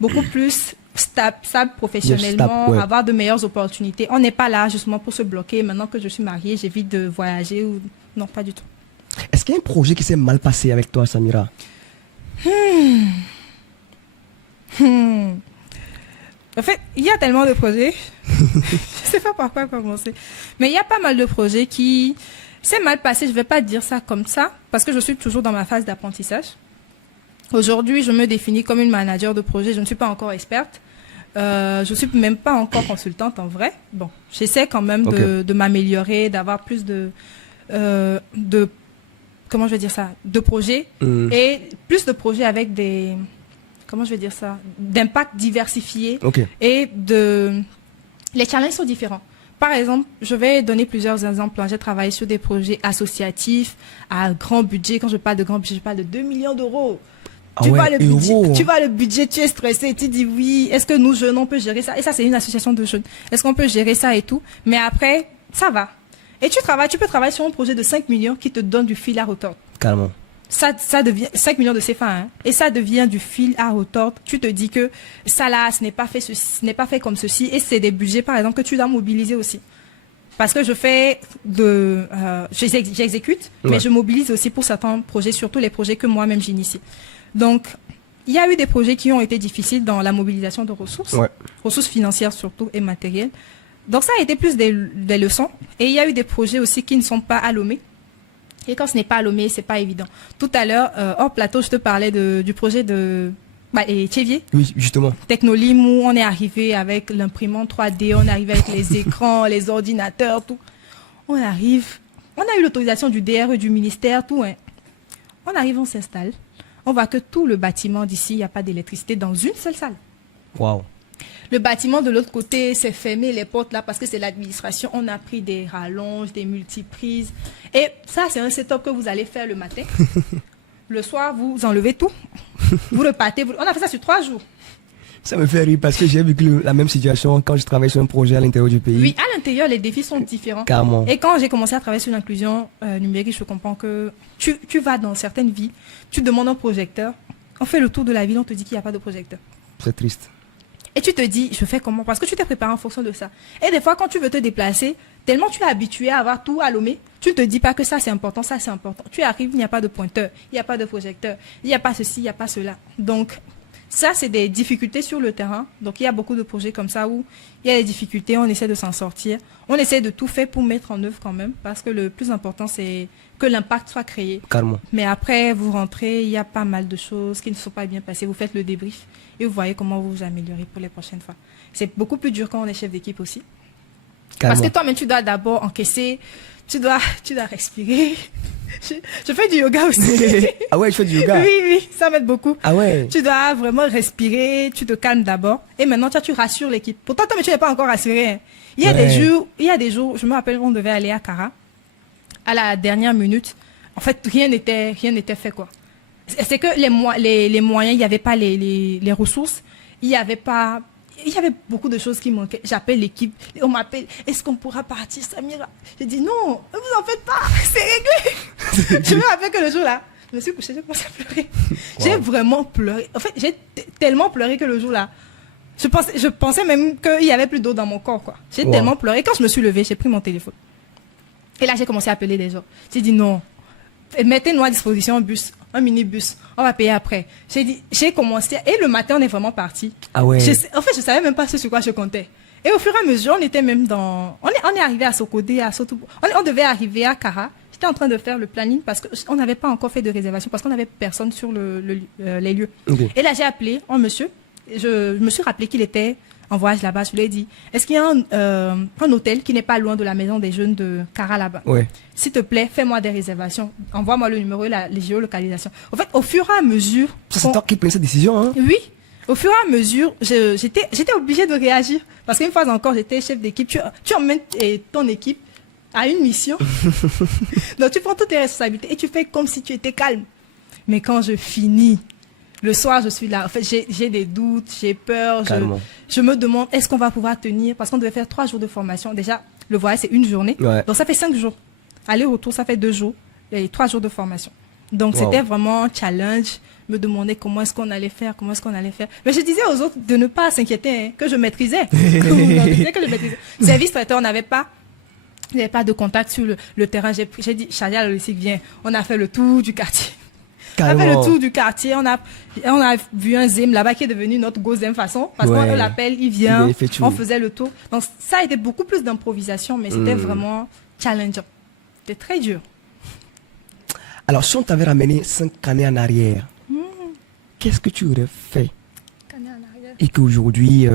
beaucoup plus stable professionnellement, avoir de meilleures opportunités. On n'est pas là justement pour se bloquer. Maintenant que je suis mariée, j'évite de voyager ou non, pas du tout. Est-ce qu'il y a un projet qui s'est mal passé avec toi, Samira? En fait, il y a tellement de projets. Je ne sais pas par quoi commencer. Mais il y a pas mal de projets qui s'est mal passé. Je ne vais pas dire ça comme ça, parce que je suis toujours dans ma phase d'apprentissage. Aujourd'hui, je me définis comme une manager de projet. Je ne suis pas encore experte. Je ne suis même pas encore consultante en vrai. Bon, j'essaie quand même de m'améliorer, d'avoir plus de comment je vais dire ça, de projets et plus de projets avec des, comment je vais dire ça, d'impact diversifié et les challenges sont différents. Par exemple, je vais donner plusieurs exemples. J'ai travaillé sur des projets associatifs à grand budget. Quand je parle de grand budget, je parle de 2 millions d'euros. Tu vois le budget, tu es stressé, tu dis oui, est-ce que nous jeunes, on peut gérer ça? Et ça, c'est une association de jeunes. Est-ce qu'on peut gérer ça et tout? Mais après, ça va. Et tu peux travailler sur un projet de 5 millions qui te donne du fil à retordre. Carrément. Ça devient 5 millions de CFA, hein, et ça devient du fil à retordre. Tu te dis que ça là, ce n'est pas fait comme ceci, et c'est des budgets, par exemple, que tu dois mobiliser aussi. Parce que j'exécute, mais je mobilise aussi pour certains projets, surtout les projets que moi-même j'initie. Donc, il y a eu des projets qui ont été difficiles dans la mobilisation de ressources, ressources financières surtout et matérielles. Donc ça a été plus des leçons. Et il y a eu des projets aussi qui ne sont pas à Lomé. Et quand ce n'est pas à Lomé, c'est pas évident. Tout à l'heure, hors plateau, je te parlais du projet de et Thévier. Oui, justement. Technolim, où on est arrivé avec l'imprimante 3D, on est arrivé avec les écrans, les ordinateurs, tout. On arrive, on a eu l'autorisation du DRE, du ministère, tout. Hein. On arrive, on s'installe. On voit que tout le bâtiment d'ici, il n'y a pas d'électricité dans une seule salle. Waouh. Le bâtiment de l'autre côté, c'est fermé, les portes là, parce que c'est l'administration. On a pris des rallonges, des multiprises. Et ça, c'est un setup que vous allez faire le matin. Le soir, vous enlevez tout. Vous repartez. On a fait ça sur 3 jours. Ça me fait rire parce que j'ai vécu la même situation quand je travaille sur un projet à l'intérieur du pays. Oui, à l'intérieur, les défis sont différents. Carrément. Et quand j'ai commencé à travailler sur l'inclusion numérique, je comprends que tu vas dans certaines vies, tu demandes un projecteur, on fait le tour de la ville, on te dit qu'il n'y a pas de projecteur. C'est triste. Et tu te dis, je fais comment? Parce que tu t'es préparé en fonction de ça. Et des fois, quand tu veux te déplacer, tellement tu es habitué à avoir tout allumé, tu ne te dis pas que ça c'est important, ça c'est important. Tu arrives, il n'y a pas de pointeur, il n'y a pas de projecteur, il n'y a pas ceci, il n'y a pas cela. Donc, ça, c'est des difficultés sur le terrain. Donc, il y a beaucoup de projets comme ça où il y a des difficultés, on essaie de s'en sortir. On essaie de tout faire pour mettre en œuvre quand même, parce que le plus important, c'est que l'impact soit créé. Carrément. Mais après, vous rentrez, il y a pas mal de choses qui ne sont pas bien passées. Vous faites le débrief et vous voyez comment vous vous améliorez pour les prochaines fois. C'est beaucoup plus dur quand on est chef d'équipe aussi. Carrément. Parce que toi-même, tu dois d'abord encaisser, tu dois respirer. Je fais du yoga aussi. Ah ouais, je fais du yoga. Oui, ça m'aide beaucoup. Ah ouais. Tu dois vraiment respirer, tu te calmes d'abord. Et maintenant, tu rassures l'équipe. Pourtant, toi, mais tu n'es pas encore rassuré. Hein. Il y a des jours, je me rappelle, on devait aller à Kara. À la dernière minute, en fait, rien n'était fait, quoi. C'est que les moyens, il n'y avait pas les ressources. Il y avait beaucoup de choses qui manquaient. J'appelle l'équipe, on m'appelle, est-ce qu'on pourra partir, Samira? J'ai dit non, ne vous en faites pas, c'est réglé. Je me rappelle que le jour-là, je me suis couchée, j'ai commencé à pleurer. Wow. J'ai vraiment pleuré. En fait, j'ai tellement pleuré que le jour-là, je pensais même qu'il n'y avait plus d'eau dans mon corps, quoi. J'ai tellement pleuré. Quand je me suis levée, j'ai pris mon téléphone. Et là, j'ai commencé à appeler des gens. J'ai dit non, mettez-nous à disposition un minibus. On va payer après. J'ai commencé. Et le matin, on est vraiment parti. Ah ouais. En fait, je savais même pas ce sur quoi je comptais. Et au fur et à mesure, on était même on est arrivé à Sokodé, à Sotobo. On devait arriver à Kara. J'étais en train de faire le planning parce qu'on n'avait pas encore fait de réservation parce qu'on n'avait personne sur les lieux. Okay. Et là, j'ai appelé un monsieur. Je me suis rappelé qu'il était en voyage là-bas. Je lui ai dit, est-ce qu'il y a un hôtel qui n'est pas loin de la maison des jeunes de Kara là-bas? Ouais. S'il te plaît, fais-moi des réservations. Envoie-moi le numéro et les géolocalisations. En fait, au fur et à mesure... C'est toi qui prends cette décision, hein? Oui. Au fur et à mesure, j'étais obligée de réagir. Parce qu'une fois encore, j'étais chef d'équipe. Tu emmènes ton équipe à une mission. Donc, tu prends toutes tes responsabilités et tu fais comme si tu étais calme. Mais quand je finis... Le soir, je suis là. En fait, j'ai des doutes, j'ai peur. Je me demande, est-ce qu'on va pouvoir tenir? Parce qu'on devait faire 3 jours de formation. Déjà, le voyage, c'est une journée. Ouais. Donc, ça fait 5 jours. Aller-retour, ça fait 2 jours. Et 3 jours de formation. Donc, c'était vraiment un challenge. Me demander comment est-ce qu'on allait faire, Mais je disais aux autres de ne pas s'inquiéter, hein, que je maîtrisais. Service traiteur, on n'avait pas. Il n'y avait pas de contact sur le terrain. J'ai dit, Chadia, le logistique, viens. On a fait le tour du quartier. Carrément. On a fait le tour du quartier, on a vu un Zim là-bas qui est devenu notre Gozem façon, parce qu'on l'appelle, il vient, on faisait le tour. Donc ça a été beaucoup plus d'improvisation, mais c'était vraiment challengeant. C'était très dur. Alors si on t'avait ramené 5 années en arrière, qu'est-ce que tu aurais fait? Et qu'aujourd'hui,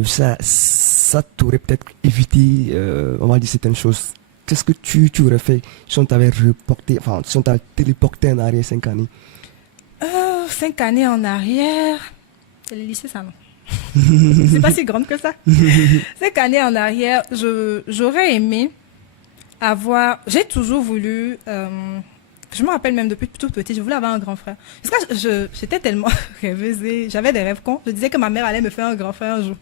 ça t'aurait peut-être évité, on va dire certaines choses. Qu'est-ce que tu aurais fait si on t'avait si on t'avait téléporté en arrière 5 années? 5 années en arrière, c'est le lycée, ça, non? C'est pas si grande que ça. 5 années en arrière, j'aurais aimé j'ai toujours voulu, je me rappelle même depuis toute petite, je voulais avoir un grand frère. Parce que j'étais tellement rêveuse, j'avais des rêves cons. Je disais que ma mère allait me faire un grand frère un jour.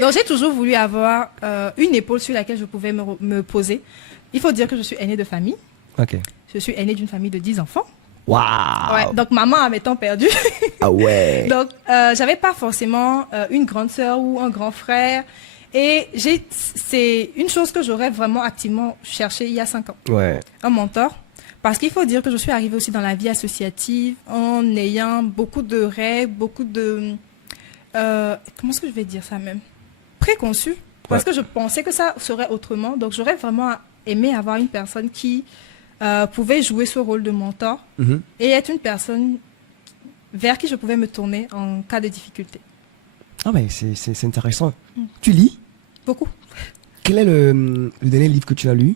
Donc j'ai toujours voulu avoir une épaule sur laquelle je pouvais me poser. Il faut dire que je suis aînée de famille. Ok. Je suis aînée d'une famille de 10 enfants. Waouh. Ouais, donc maman a mes temps perdus. Ah ouais. Donc j'avais pas forcément une grande sœur ou un grand frère. Et c'est une chose que j'aurais vraiment activement cherché il y a 5 ans. Ouais. Un mentor. Parce qu'il faut dire que je suis arrivée aussi dans la vie associative en ayant beaucoup de rêves, beaucoup de... comment est-ce que je vais dire ça même? Préconçus. Parce que je pensais que ça serait autrement. Donc j'aurais vraiment aimé avoir une personne qui pouvait jouer ce rôle de mentor et être une personne vers qui je pouvais me tourner en cas de difficulté. Ah ouais, c'est intéressant. Tu lis? Beaucoup. Quel est le dernier livre que tu as lu?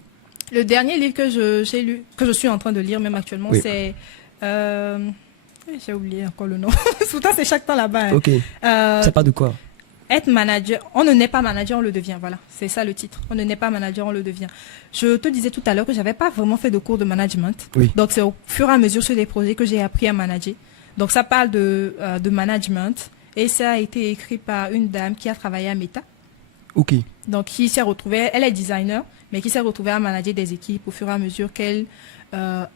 Le dernier livre que j'ai lu, que je suis en train de lire même actuellement, Oui. c'est... j'ai oublié encore le nom. Pourtant, c'est chaque temps là-bas. Hein. Ok. C'est pas de quoi? Être manager, on ne naît pas manager, on le devient. Voilà, c'est ça le titre. On ne naît pas manager, on le devient. Je te disais tout à l'heure que j'avais pas vraiment fait de cours de management. Oui. Donc c'est au fur et à mesure sur des projets que j'ai appris à manager. Donc ça parle de management et ça a été écrit par une dame qui a travaillé à Meta. Ok. Donc qui s'est retrouvée, elle est designer, mais qui s'est retrouvée à manager des équipes au fur et à mesure qu'elle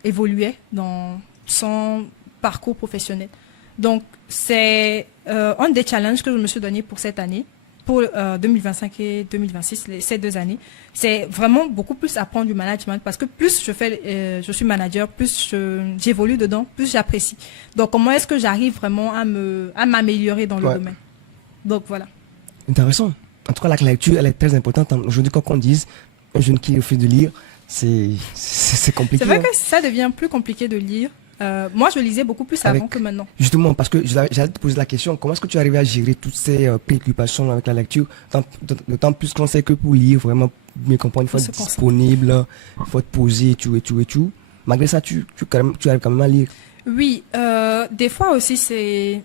évoluait dans son parcours professionnel. Donc, c'est un des challenges que je me suis donné pour cette année, pour 2025 et 2026, ces 2 années. C'est vraiment beaucoup plus apprendre du management parce que plus je suis manager, plus j'évolue dedans, plus j'apprécie. Donc, comment est-ce que j'arrive vraiment à m'améliorer dans le domaine? Donc, voilà. Intéressant. En tout cas, la lecture, elle est très importante. Aujourd'hui, quand on dise un jeune qui refuse de lire, c'est compliqué. C'est vrai que ça devient plus compliqué de lire. Moi, je lisais beaucoup plus avant que maintenant. Justement, parce que j'allais te poser la question, comment est-ce que tu arrives à gérer toutes ces préoccupations avec la lecture, d'autant plus qu'on sait que pour lire, vraiment bien comprendre, il faut être disponible, il faut être posé, et tout. Malgré ça, tu arrives quand même à lire. Oui, des fois aussi,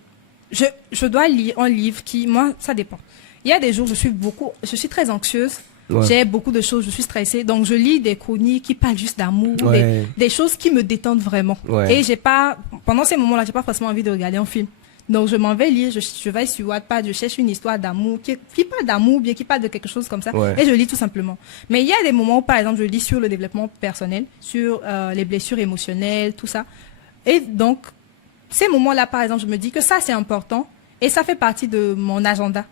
je dois lire un livre qui, moi, ça dépend. Il y a des jours, je suis très anxieuse. Ouais. J'ai beaucoup de choses, je suis stressée. Donc, je lis des chroniques qui parlent juste d'amour, des choses qui me détendent vraiment. Ouais. Et pendant ces moments-là, j'ai pas forcément envie de regarder un film. Donc, je m'en vais lire, je vais sur Wattpad, je cherche une histoire d'amour, qui parle d'amour, bien qui parle de quelque chose comme ça. Ouais. Et je lis tout simplement. Mais il y a des moments où, par exemple, je lis sur le développement personnel, sur les blessures émotionnelles, tout ça. Et donc, ces moments-là, par exemple, je me dis que ça, c'est important. Et ça fait partie de mon agenda.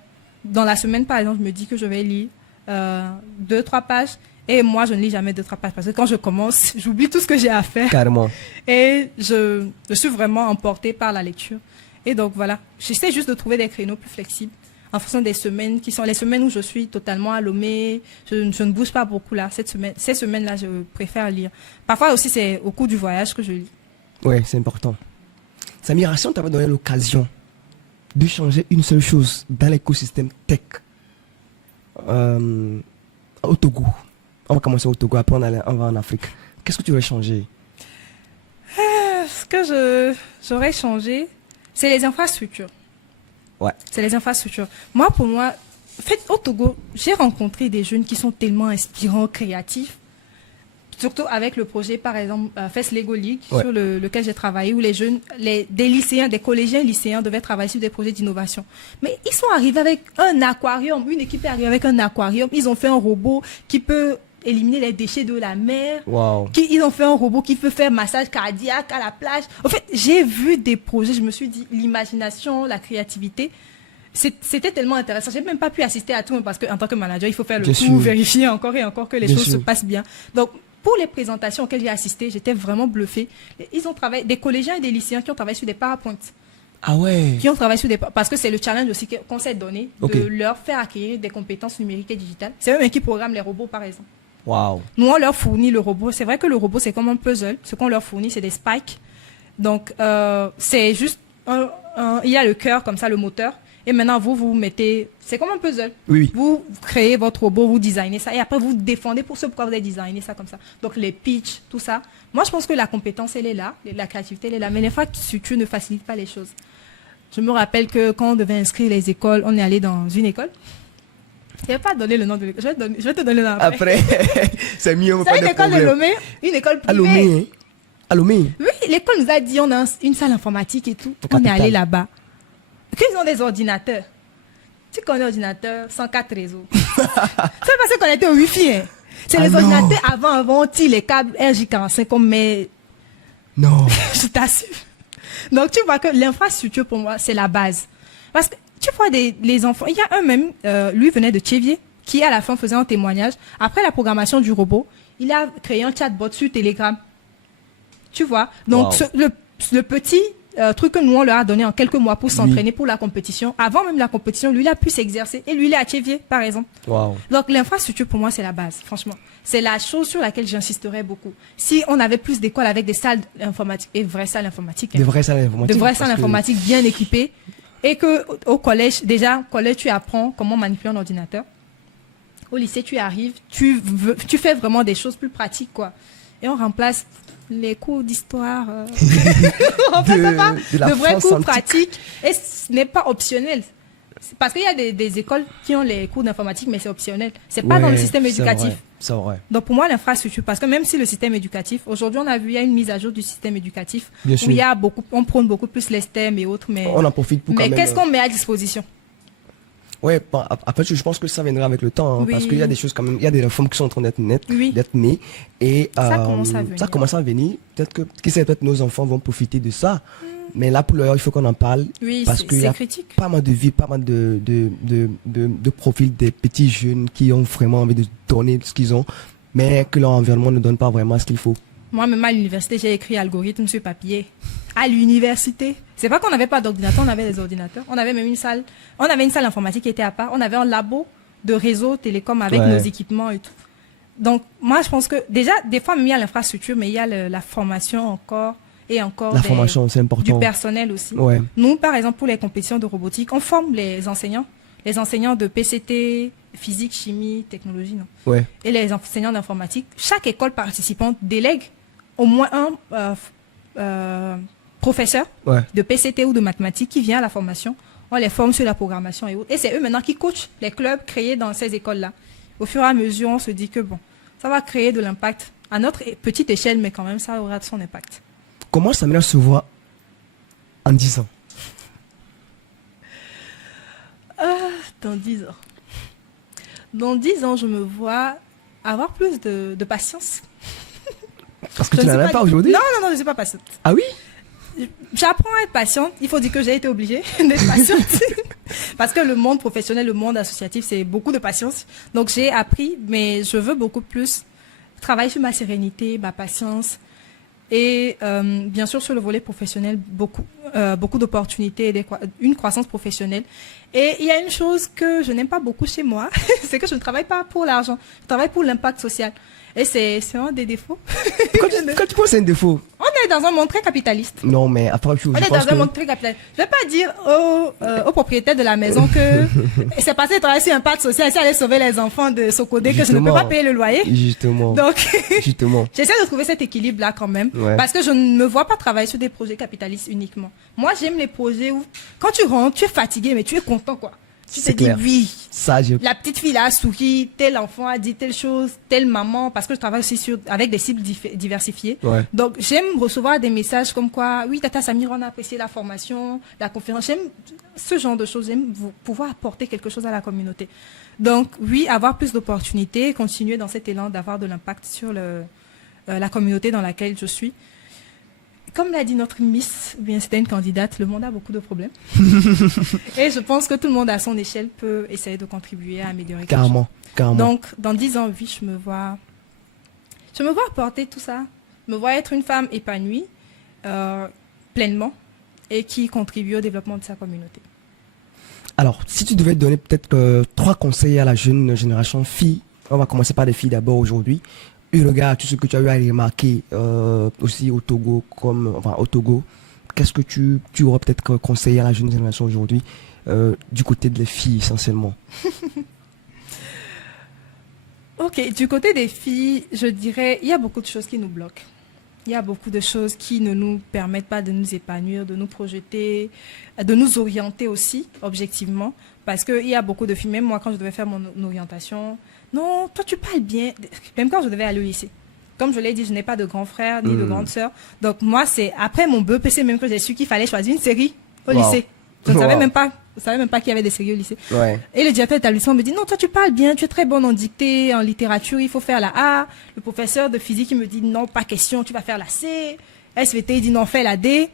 Dans la semaine, par exemple, je me dis que je vais lire 2-3 pages et moi je ne lis jamais 2-3 pages parce que quand je commence j'oublie tout ce que j'ai à faire. Carrément. Et je suis vraiment emportée par la lecture et donc voilà, j'essaie juste de trouver des créneaux plus flexibles en fonction des semaines qui sont les semaines où je suis totalement à Lomé, je ne bouge pas beaucoup là. Ces semaines-là je préfère lire. Parfois aussi c'est au cours du voyage que je lis. Ouais, c'est important. Samira, si on t'avait donné l'occasion de changer une seule chose dans l'écosystème tech au Togo. On va commencer au Togo, après on va en Afrique. Qu'est-ce que tu aurais changé? Ce que j'aurais changé, c'est les infrastructures. Ouais. C'est les infrastructures. Pour moi, en fait, au Togo, j'ai rencontré des jeunes qui sont tellement inspirants, créatifs. Surtout avec le projet, par exemple, FES Lego League, sur lequel j'ai travaillé, où les jeunes, des lycéens, des collégiens lycéens devaient travailler sur des projets d'innovation. Mais ils sont arrivés avec un aquarium, une équipe est arrivée avec un aquarium, ils ont fait un robot qui peut éliminer les déchets de la mer. Wow. Ils ont fait un robot qui peut faire massage cardiaque à la plage. En fait, j'ai vu des projets, je me suis dit, l'imagination, la créativité, c'était tellement intéressant. J'ai même pas pu assister à tout, parce qu'en tant que manager, il faut faire le tout, vérifier encore et encore que les choses se passent bien. Donc, pour les présentations auxquelles j'ai assisté, j'étais vraiment bluffée. Ils ont travaillé, des collégiens et des lycéens qui ont travaillé sur des PowerPoints. Ah ouais. Qui ont travaillé sur parce que c'est le challenge aussi qu'on s'est donné de leur faire acquérir des compétences numériques et digitales. C'est eux qui programment les robots, par exemple. Wow. Nous, on leur fournit le robot. C'est vrai que le robot, c'est comme un puzzle. Ce qu'on leur fournit, c'est des spikes. Donc, c'est juste il y a le cœur, comme ça, le moteur. Et maintenant, vous mettez... C'est comme un puzzle. Oui. Vous créez votre robot, vous designez ça. Et après, vous défendez pour ce pourquoi vous avez designé ça comme ça. Donc, les pitchs, tout ça. Moi, je pense que la compétence, elle est là. La créativité, elle est là. Mais les infrastructures ne facilitent pas les choses. Je me rappelle que quand on devait inscrire les écoles, on est allé dans une école. Je ne vais pas donner le nom de l'école. Je vais te donner le nom après. C'est mieux. C'est une école de Lomé, une école privée. À Lomé, hein? À Lomé. Oui, l'école nous a dit on a une salle informatique et tout. On est allé là-bas. Qu'ils ont des ordinateurs. Tu connais l'ordinateur 104 réseaux. C'est parce qu'on était au Wi-Fi. Hein. C'est les ordinateurs avant, les câbles RJ45 qu'on met. Non. Je t'assure. Donc tu vois que l'infrastructure pour moi, c'est la base. Parce que tu vois les enfants, il y a un même, lui venait de Tchévier, qui à la fin faisait un témoignage. Après la programmation du robot, il a créé un chatbot sur Telegram. Tu vois. Donc le petit trucs que nous on leur a donné en quelques mois pour s'entraîner pour la compétition. Avant même la compétition, lui il a pu s'exercer et lui il est à Tchévier par exemple. Wow. Donc l'infrastructure pour moi c'est la base, franchement. C'est la chose sur laquelle j'insisterais beaucoup. Si on avait plus d'écoles avec des salles informatiques et vraies salles informatiques, Des vraies salles informatiques. de vraies salles parce que- informatiques bien équipées, et que au collège, déjà au collège tu apprends comment manipuler un ordinateur. Au lycée tu arrives, tu fais vraiment des choses plus pratiques quoi. Et on remplace les cours d'histoire, on remplace ça par de la de vrais France cours antique. pratiques et ce n'est pas optionnel. C'est parce qu'il y a des écoles qui ont les cours d'informatique mais c'est optionnel. C'est pas dans le Ouais, système c'est éducatif. vrai, c'est vrai. Donc pour moi l'infrastructure, parce que même si le système éducatif, aujourd'hui on a vu il y a une mise à jour du système éducatif Bien où sûr. il y a beaucoup, on prône beaucoup plus les STEM et autres, mais On en profite pour quand même. qu'est-ce qu'on met à disposition? Ouais, après, je pense que ça viendra avec le temps, hein, Oui. parce qu'il y a des choses quand même, il y a des réformes qui sont en train d'être nettes, Oui. d'être nées, et Ça commence à venir. ça commence à venir. Peut-être que, qui sait, peut-être nos enfants vont profiter de ça, mais là pour l'heure, il faut qu'on en parle, Oui, parce qu'il y c'est a critique. pas mal de vies, pas mal de profils des petits jeunes qui ont vraiment envie de donner ce qu'ils ont, mais que leur environnement ne donne pas vraiment ce qu'il faut. Moi, même à l'université, j'ai écrit algorithme sur papier. À l'université. C'est pas qu'on n'avait pas d'ordinateur, on avait des ordinateurs. On avait même une salle. On avait une salle informatique qui était à part. On avait un labo de réseau télécom avec Ouais. nos équipements et tout. Donc, moi, je pense que déjà, des fois, même il y a l'infrastructure, mais il y a la formation encore et encore La formation, c'est du important. personnel aussi. Ouais. Nous, par exemple, pour les compétitions de robotique, on forme les enseignants de PCT, physique, chimie, technologie, non. Ouais. Et les enseignants d'informatique. Chaque école participante délègue au moins un professeur Ouais. de PCT ou de mathématiques qui vient à la formation. On les forme sur la programmation et autres. Et c'est eux maintenant qui coachent les clubs créés dans ces écoles-là. Au fur et à mesure, on se dit que bon, ça va créer de l'impact à notre petite échelle, mais quand même, ça aura son impact. Comment Samira se voit en 10 ans? Dans 10 ans. Dans 10 ans, je me vois avoir plus de patience. Parce que Je tu ne n'en sais as pas du- aujourd'hui? Non, non, non, je ne suis pas patiente. Ah oui? J'apprends à être patiente. Il faut dire que j'ai été obligée d'être patiente. Parce que le monde professionnel, le monde associatif, c'est beaucoup de patience. Donc j'ai appris, mais je veux beaucoup plus travailler sur ma sérénité, ma patience. Et bien sûr, sur le volet professionnel, beaucoup d'opportunités, et une croissance professionnelle. Et il y a une chose que je n'aime pas beaucoup chez moi, c'est que je ne travaille pas pour l'argent. Je travaille pour l'impact social. Et c'est un des défauts. Quand tu penses à un défaut? On est dans un monde très capitaliste. Non, mais après, je On est pense dans que... un monde très capitaliste. Je ne vais pas dire au propriétaire de la maison que c'est passé de travailler sur un pacte social, c'est aller sauver les enfants de Socodé, que je ne peux Justement. pas payer le loyer. Justement. Donc, Justement. j'essaie de trouver cet équilibre-là quand même. Ouais. Parce que je ne me vois pas travailler sur des projets capitalistes uniquement. Moi, j'aime les projets où, quand tu rentres, tu es fatigué, mais tu es content, quoi. Tu te C'est dis, clair. oui, Ça, la petite fille là a souri, tel enfant a dit telle chose, telle maman, parce que je travaille aussi avec des cibles diversifiées. Ouais. Donc, j'aime recevoir des messages comme quoi, oui, Tata Samira, on a apprécié la formation, la conférence. J'aime ce genre de choses. J'aime pouvoir apporter quelque chose à la communauté. Donc, oui, avoir plus d'opportunités, continuer dans cet élan d'avoir de l'impact sur la communauté dans laquelle je suis. Comme l'a dit notre Miss, bien c'était une candidate, le monde a beaucoup de problèmes. Et je pense que tout le monde à son échelle peut essayer de contribuer à améliorer quelque chose. Carrément. Carrément. Donc, dans 10 ans, oui, je me vois apporter tout ça. Je me vois être une femme épanouie, pleinement, et qui contribue au développement de sa communauté. Alors, si tu devais donner peut-être 3 conseils à la jeune génération fille, on va commencer par les filles d'abord aujourd'hui. Eu regard à tout ce que tu as eu à remarquer aussi au Togo, qu'est-ce que tu aurais peut-être conseillé à la jeune génération aujourd'hui du côté des filles essentiellement? Ok, du côté des filles, je dirais, il y a beaucoup de choses qui nous bloquent. Il y a beaucoup de choses qui ne nous permettent pas de nous épanouir, de nous projeter, de nous orienter aussi, objectivement. Parce qu'il y a beaucoup de filles, même moi, quand je devais faire mon orientation, non, toi, tu parles bien. Même quand je devais aller au lycée. Comme je l'ai dit, je n'ai pas de grand frère ni de grande sœur. Donc, moi, c'est après mon BEPC même que j'ai su qu'il fallait choisir une série au lycée. Je ne savais même pas. Je savais même pas qu'il y avait des séries au lycée. Ouais. Et le directeur d'établissement me dit, non, toi, tu parles bien, tu es très bonne en dictée, en littérature, il faut faire la A. Le professeur de physique, il me dit, non, pas question, tu vas faire la C. SVT, il dit, non, fais la D.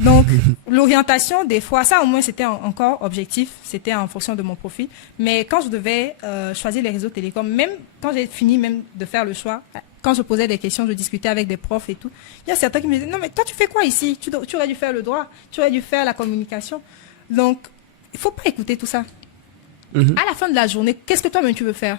Donc, l'orientation, des fois, ça au moins c'était encore objectif, c'était en fonction de mon profil. Mais quand je devais choisir les réseaux télécoms, même quand j'ai fini même de faire le choix, quand je posais des questions, je discutais avec des profs et tout. Il y a certains qui me disaient, non, mais toi, tu fais quoi ici? Tu aurais dû faire le droit, tu aurais dû faire la communication. Donc, il faut pas écouter tout ça. À la fin de la journée, qu'est-ce que toi-même tu veux faire?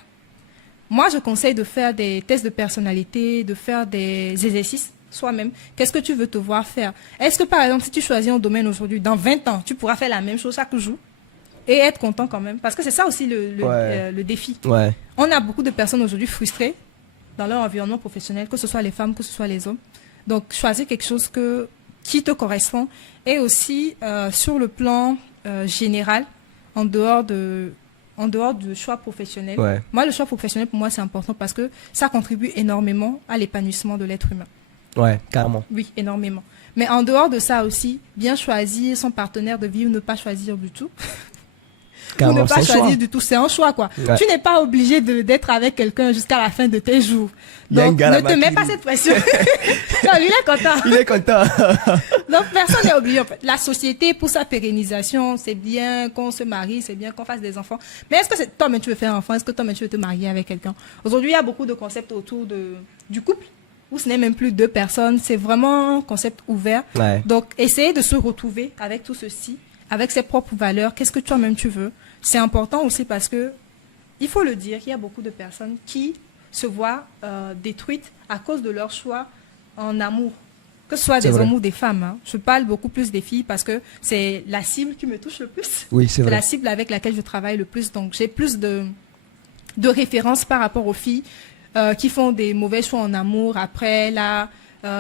Moi, je conseille de faire des tests de personnalité, de faire des exercices soi-même. Qu'est-ce que tu veux te voir faire? Est-ce que, par exemple, si tu choisis un domaine aujourd'hui, dans 20 ans, tu pourras faire la même chose chaque jour et être content quand même? Parce que c'est ça aussi le défi. Ouais. On a beaucoup de personnes aujourd'hui frustrées dans leur environnement professionnel, que ce soit les femmes, que ce soit les hommes. Donc, choisir quelque chose qui te correspond. Et aussi, sur le plan général, en dehors du choix professionnel. Ouais. Moi, le choix professionnel, pour moi, c'est important parce que ça contribue énormément à l'épanouissement de l'être humain. Ouais, carrément. Oui, énormément. Mais en dehors de ça aussi, bien choisir son partenaire de vie ou ne pas choisir du tout. Ou ne pas choisir du tout, c'est un choix, quoi. Ouais. Tu n'es pas obligé d'être avec quelqu'un jusqu'à la fin de tes jours. Donc, ne te mets pas cette pression. Non, lui, il est content. Il est content. Donc, personne n'est obligé, en fait. La société, pour sa pérennisation, c'est bien qu'on se marie, c'est bien qu'on fasse des enfants. Mais est-ce que toi-même tu veux faire un enfant? Est-ce que toi-même tu veux te marier avec quelqu'un? Aujourd'hui, il y a beaucoup de concepts autour du couple, où ce n'est même plus 2 personnes. C'est vraiment un concept ouvert. Ouais. Donc, essayez de se retrouver avec tout ceci, avec ses propres valeurs. Qu'est-ce que toi-même tu veux? C'est important aussi parce que, il faut le dire, il y a beaucoup de personnes qui se voient détruites à cause de leur choix en amour. Que ce soit des hommes ou des femmes. Hein. Je parle beaucoup plus des filles parce que c'est la cible qui me touche le plus. Oui, c'est vrai. La cible avec laquelle je travaille le plus. Donc, j'ai plus de références par rapport aux filles qui font des mauvais choix en amour. Après, là,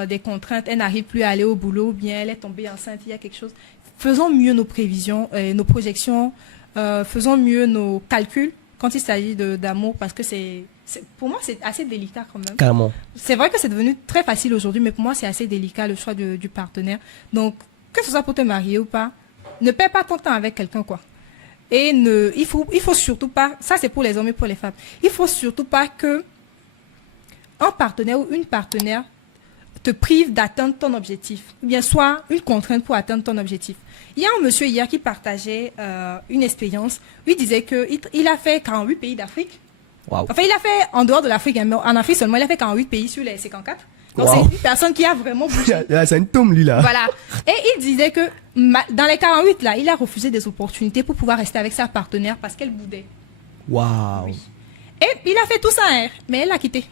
des contraintes, elle n'arrive plus à aller au boulot, ou bien elle est tombée enceinte, il y a quelque chose. Faisons mieux nos prévisions, nos projections, faisons mieux nos calculs quand il s'agit d'amour, parce que pour moi, c'est assez délicat quand même. Carrément. C'est vrai que c'est devenu très facile aujourd'hui, mais pour moi, c'est assez délicat le choix du partenaire. Donc, que ce soit pour te marier ou pas, ne perds pas ton temps avec quelqu'un, quoi. Et il faut surtout pas, ça c'est pour les hommes et pour les femmes, il faut surtout pas que un partenaire ou une partenaire te prive d'atteindre ton objectif, ou bien soit une contrainte pour atteindre ton objectif. Il y a un monsieur hier qui partageait une expérience, il disait qu'il a fait 48 pays d'Afrique. Wow. Enfin, il a fait en dehors de l'Afrique, mais en Afrique seulement, il a fait 48 pays sur les 54. Donc, wow. C'est une personne qui a vraiment bougé. C'est une tombe, lui, là. Voilà. Et il disait que dans les 48, là, il a refusé des opportunités pour pouvoir rester avec sa partenaire parce qu'elle boudait. Waouh. Oui. Et il a fait tout ça, hein, mais elle l'a quitté.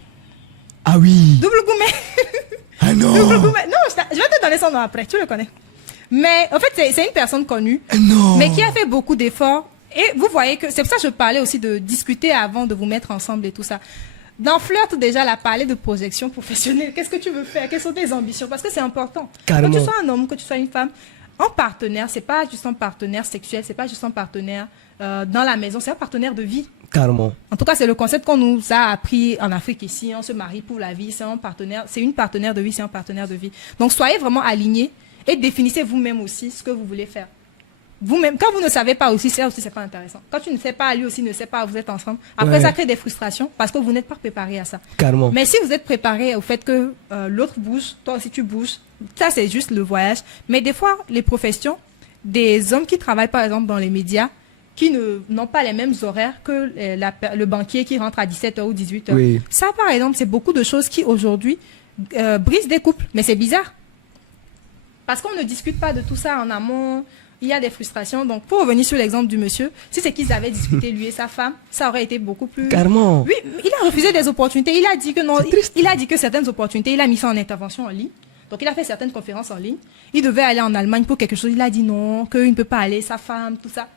Ah oui. Double gourmet. Ah non. Double gourmet. Non, je vais te donner son nom après, tu le connais. Mais en fait, c'est une personne connue, non. mais qui a fait beaucoup d'efforts. Et vous voyez que c'est pour ça que je parlais aussi de discuter avant de vous mettre ensemble et tout ça. Dans Flirt, déjà, elle a parlé de projection professionnelle. Qu'est-ce que tu veux faire? Quelles sont tes ambitions? Parce que c'est important. Carrément. Que tu sois un homme, que tu sois une femme, un partenaire, c'est pas juste un partenaire sexuel, c'est pas juste un partenaire dans la maison, c'est un partenaire de vie. Carrément. En tout cas, c'est le concept qu'on nous a appris en Afrique ici. On se marie pour la vie, c'est une partenaire de vie, c'est un partenaire de vie. Donc, soyez vraiment alignés et définissez vous-même aussi ce que vous voulez faire. Vous-même, quand vous ne savez pas aussi, ça aussi, c'est pas intéressant. Quand tu ne sais pas, lui aussi ne sait pas, vous êtes ensemble. Après, ouais. Ça crée des frustrations parce que vous n'êtes pas préparé à ça. Carrément. Mais si vous êtes préparé au fait que l'autre bouge, toi aussi tu bouges, ça c'est juste le voyage. Mais des fois, les professions, des hommes qui travaillent par exemple dans les médias, qui n'ont pas les mêmes horaires que le banquier qui rentre à 17h ou 18h. Oui. Ça, par exemple, c'est beaucoup de choses qui aujourd'hui brisent des couples. Mais c'est bizarre. Parce qu'on ne discute pas de tout ça en amont. Il y a des frustrations. Donc, pour revenir sur l'exemple du monsieur, si c'est qu'ils avaient discuté, lui et sa femme, ça aurait été beaucoup plus... Carrément. Oui, il a refusé des opportunités. Il a dit que non. Il a dit que certaines opportunités, il a mis ça en intervention en ligne. Donc, il a fait certaines conférences en ligne. Il devait aller en Allemagne pour quelque chose. Il a dit non, qu'il ne peut pas aller, sa femme, tout ça.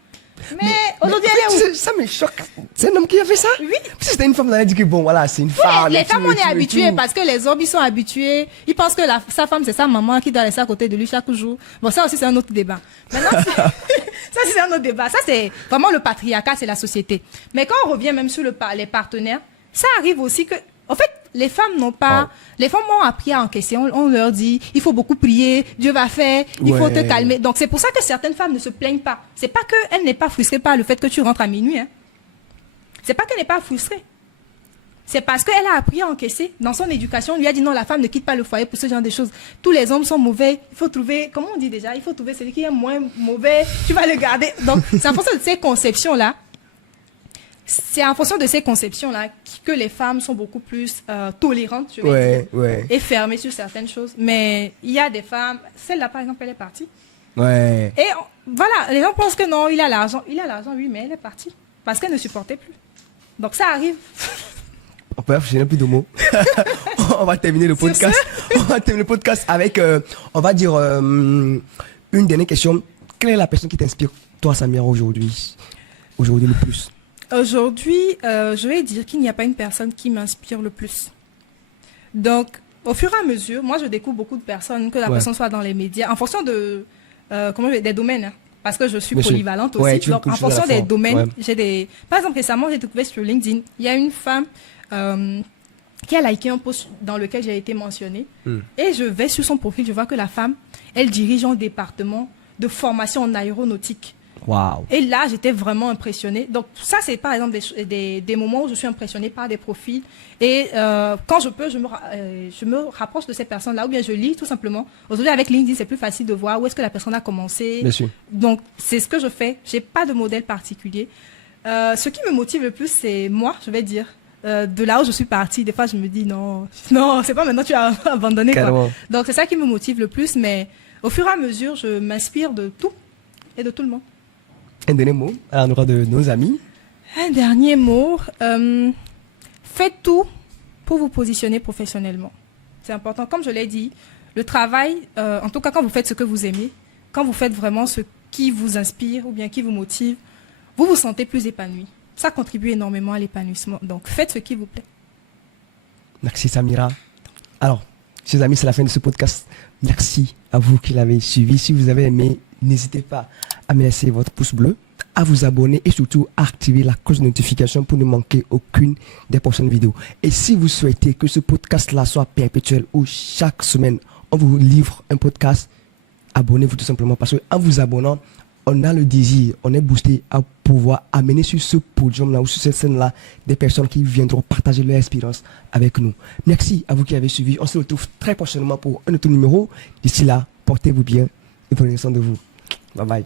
Mais aujourd'hui, elle est où? Ça me choque. C'est un homme qui a fait ça? Oui. Si c'était une femme, on a dit que bon, voilà, c'est une femme. Les femmes, on est habitués parce que les hommes, ils sont habitués. Ils pensent que sa femme, c'est sa maman qui doit rester à côté de lui chaque jour. Bon, ça aussi, c'est un autre débat. Maintenant, ça, c'est un autre débat. Ça, c'est vraiment le patriarcat, c'est la société. Mais quand on revient même sur les partenaires, ça arrive aussi que, en fait, les femmes n'ont pas, les femmes ont appris à encaisser. On leur dit, il faut beaucoup prier, Dieu va faire, il faut te calmer. Donc, c'est pour ça que certaines femmes ne se plaignent pas. C'est pas qu'elle n'est pas frustrée par le fait que tu rentres à minuit, hein. C'est pas qu'elle n'est pas frustrée. C'est parce qu'elle a appris à encaisser. Dans son éducation, on lui a dit non, la femme ne quitte pas le foyer pour ce genre de choses. Tous les hommes sont mauvais. Il faut trouver, comment on dit déjà, il faut trouver celui qui est moins mauvais. Tu vas le garder. Donc, c'est en fonction de ces conceptions-là. c'est en fonction de ces conceptions-là que les femmes sont beaucoup plus tolérantes, je vais dire, et fermées sur certaines choses. Mais il y a des femmes, celle-là par exemple, elle est partie. Ouais. Et voilà, les gens pensent que non, il a l'argent, oui, mais elle est partie parce qu'elle ne supportait plus. Donc ça arrive. Bref, je n'ai plus de mots. On va terminer le podcast. On va terminer le podcast avec, on va dire, une dernière question. Quelle est la personne qui t'inspire, toi, Samira, aujourd'hui le plus? Aujourd'hui, je vais dire qu'il n'y a pas une personne qui m'inspire le plus. Donc, au fur et à mesure, moi, je découvre beaucoup de personnes, que la personne soit dans les médias, en fonction de, des domaines, hein, parce que je suis polyvalente aussi. Donc, en fonction des domaines, par exemple, récemment, j'ai découvert sur LinkedIn, il y a une femme qui a liké un post dans lequel j'ai été mentionnée. Et je vais sur son profil, je vois que la femme, elle dirige un département de formation en aéronautique. Wow. Et là, j'étais vraiment impressionnée. Donc, ça, c'est par exemple des moments où je suis impressionnée par des profils. Et quand je peux, je me rapproche de ces personnes-là, ou bien je lis tout simplement. Aujourd'hui, avec LinkedIn, c'est plus facile de voir où est-ce que la personne a commencé. Bien sûr. Donc, c'est ce que je fais. Je n'ai pas de modèle particulier. Ce qui me motive le plus, c'est moi, je vais dire. De là où je suis partie, des fois, je me dis non, c'est pas maintenant tu as abandonné. Quoi. Donc, c'est ça qui me motive le plus. Mais au fur et à mesure, je m'inspire de tout et de tout le monde. Un dernier mot à l'endroit de nos amis. Un dernier mot. Faites tout pour vous positionner professionnellement. C'est important. Comme je l'ai dit, le travail, en tout cas quand vous faites ce que vous aimez, quand vous faites vraiment ce qui vous inspire ou bien qui vous motive, vous vous sentez plus épanoui. Ça contribue énormément à l'épanouissement. Donc, faites ce qui vous plaît. Merci Samira. Alors, chers amis, c'est la fin de ce podcast. Merci à vous qui l'avez suivi. Si vous avez aimé, n'hésitez pas à me laisser votre pouce bleu, à vous abonner et surtout à activer la cloche de notification pour ne manquer aucune des prochaines vidéos. Et si vous souhaitez que ce podcast-là soit perpétuel où chaque semaine on vous livre un podcast, abonnez-vous tout simplement parce qu'en vous abonnant, on a le désir, on est boosté à pouvoir amener sur ce podium-là ou sur cette scène-là des personnes qui viendront partager leur expérience avec nous. Merci à vous qui avez suivi. On se retrouve très prochainement pour un autre numéro. D'ici là, portez-vous bien et prenez soin de vous. Bye bye.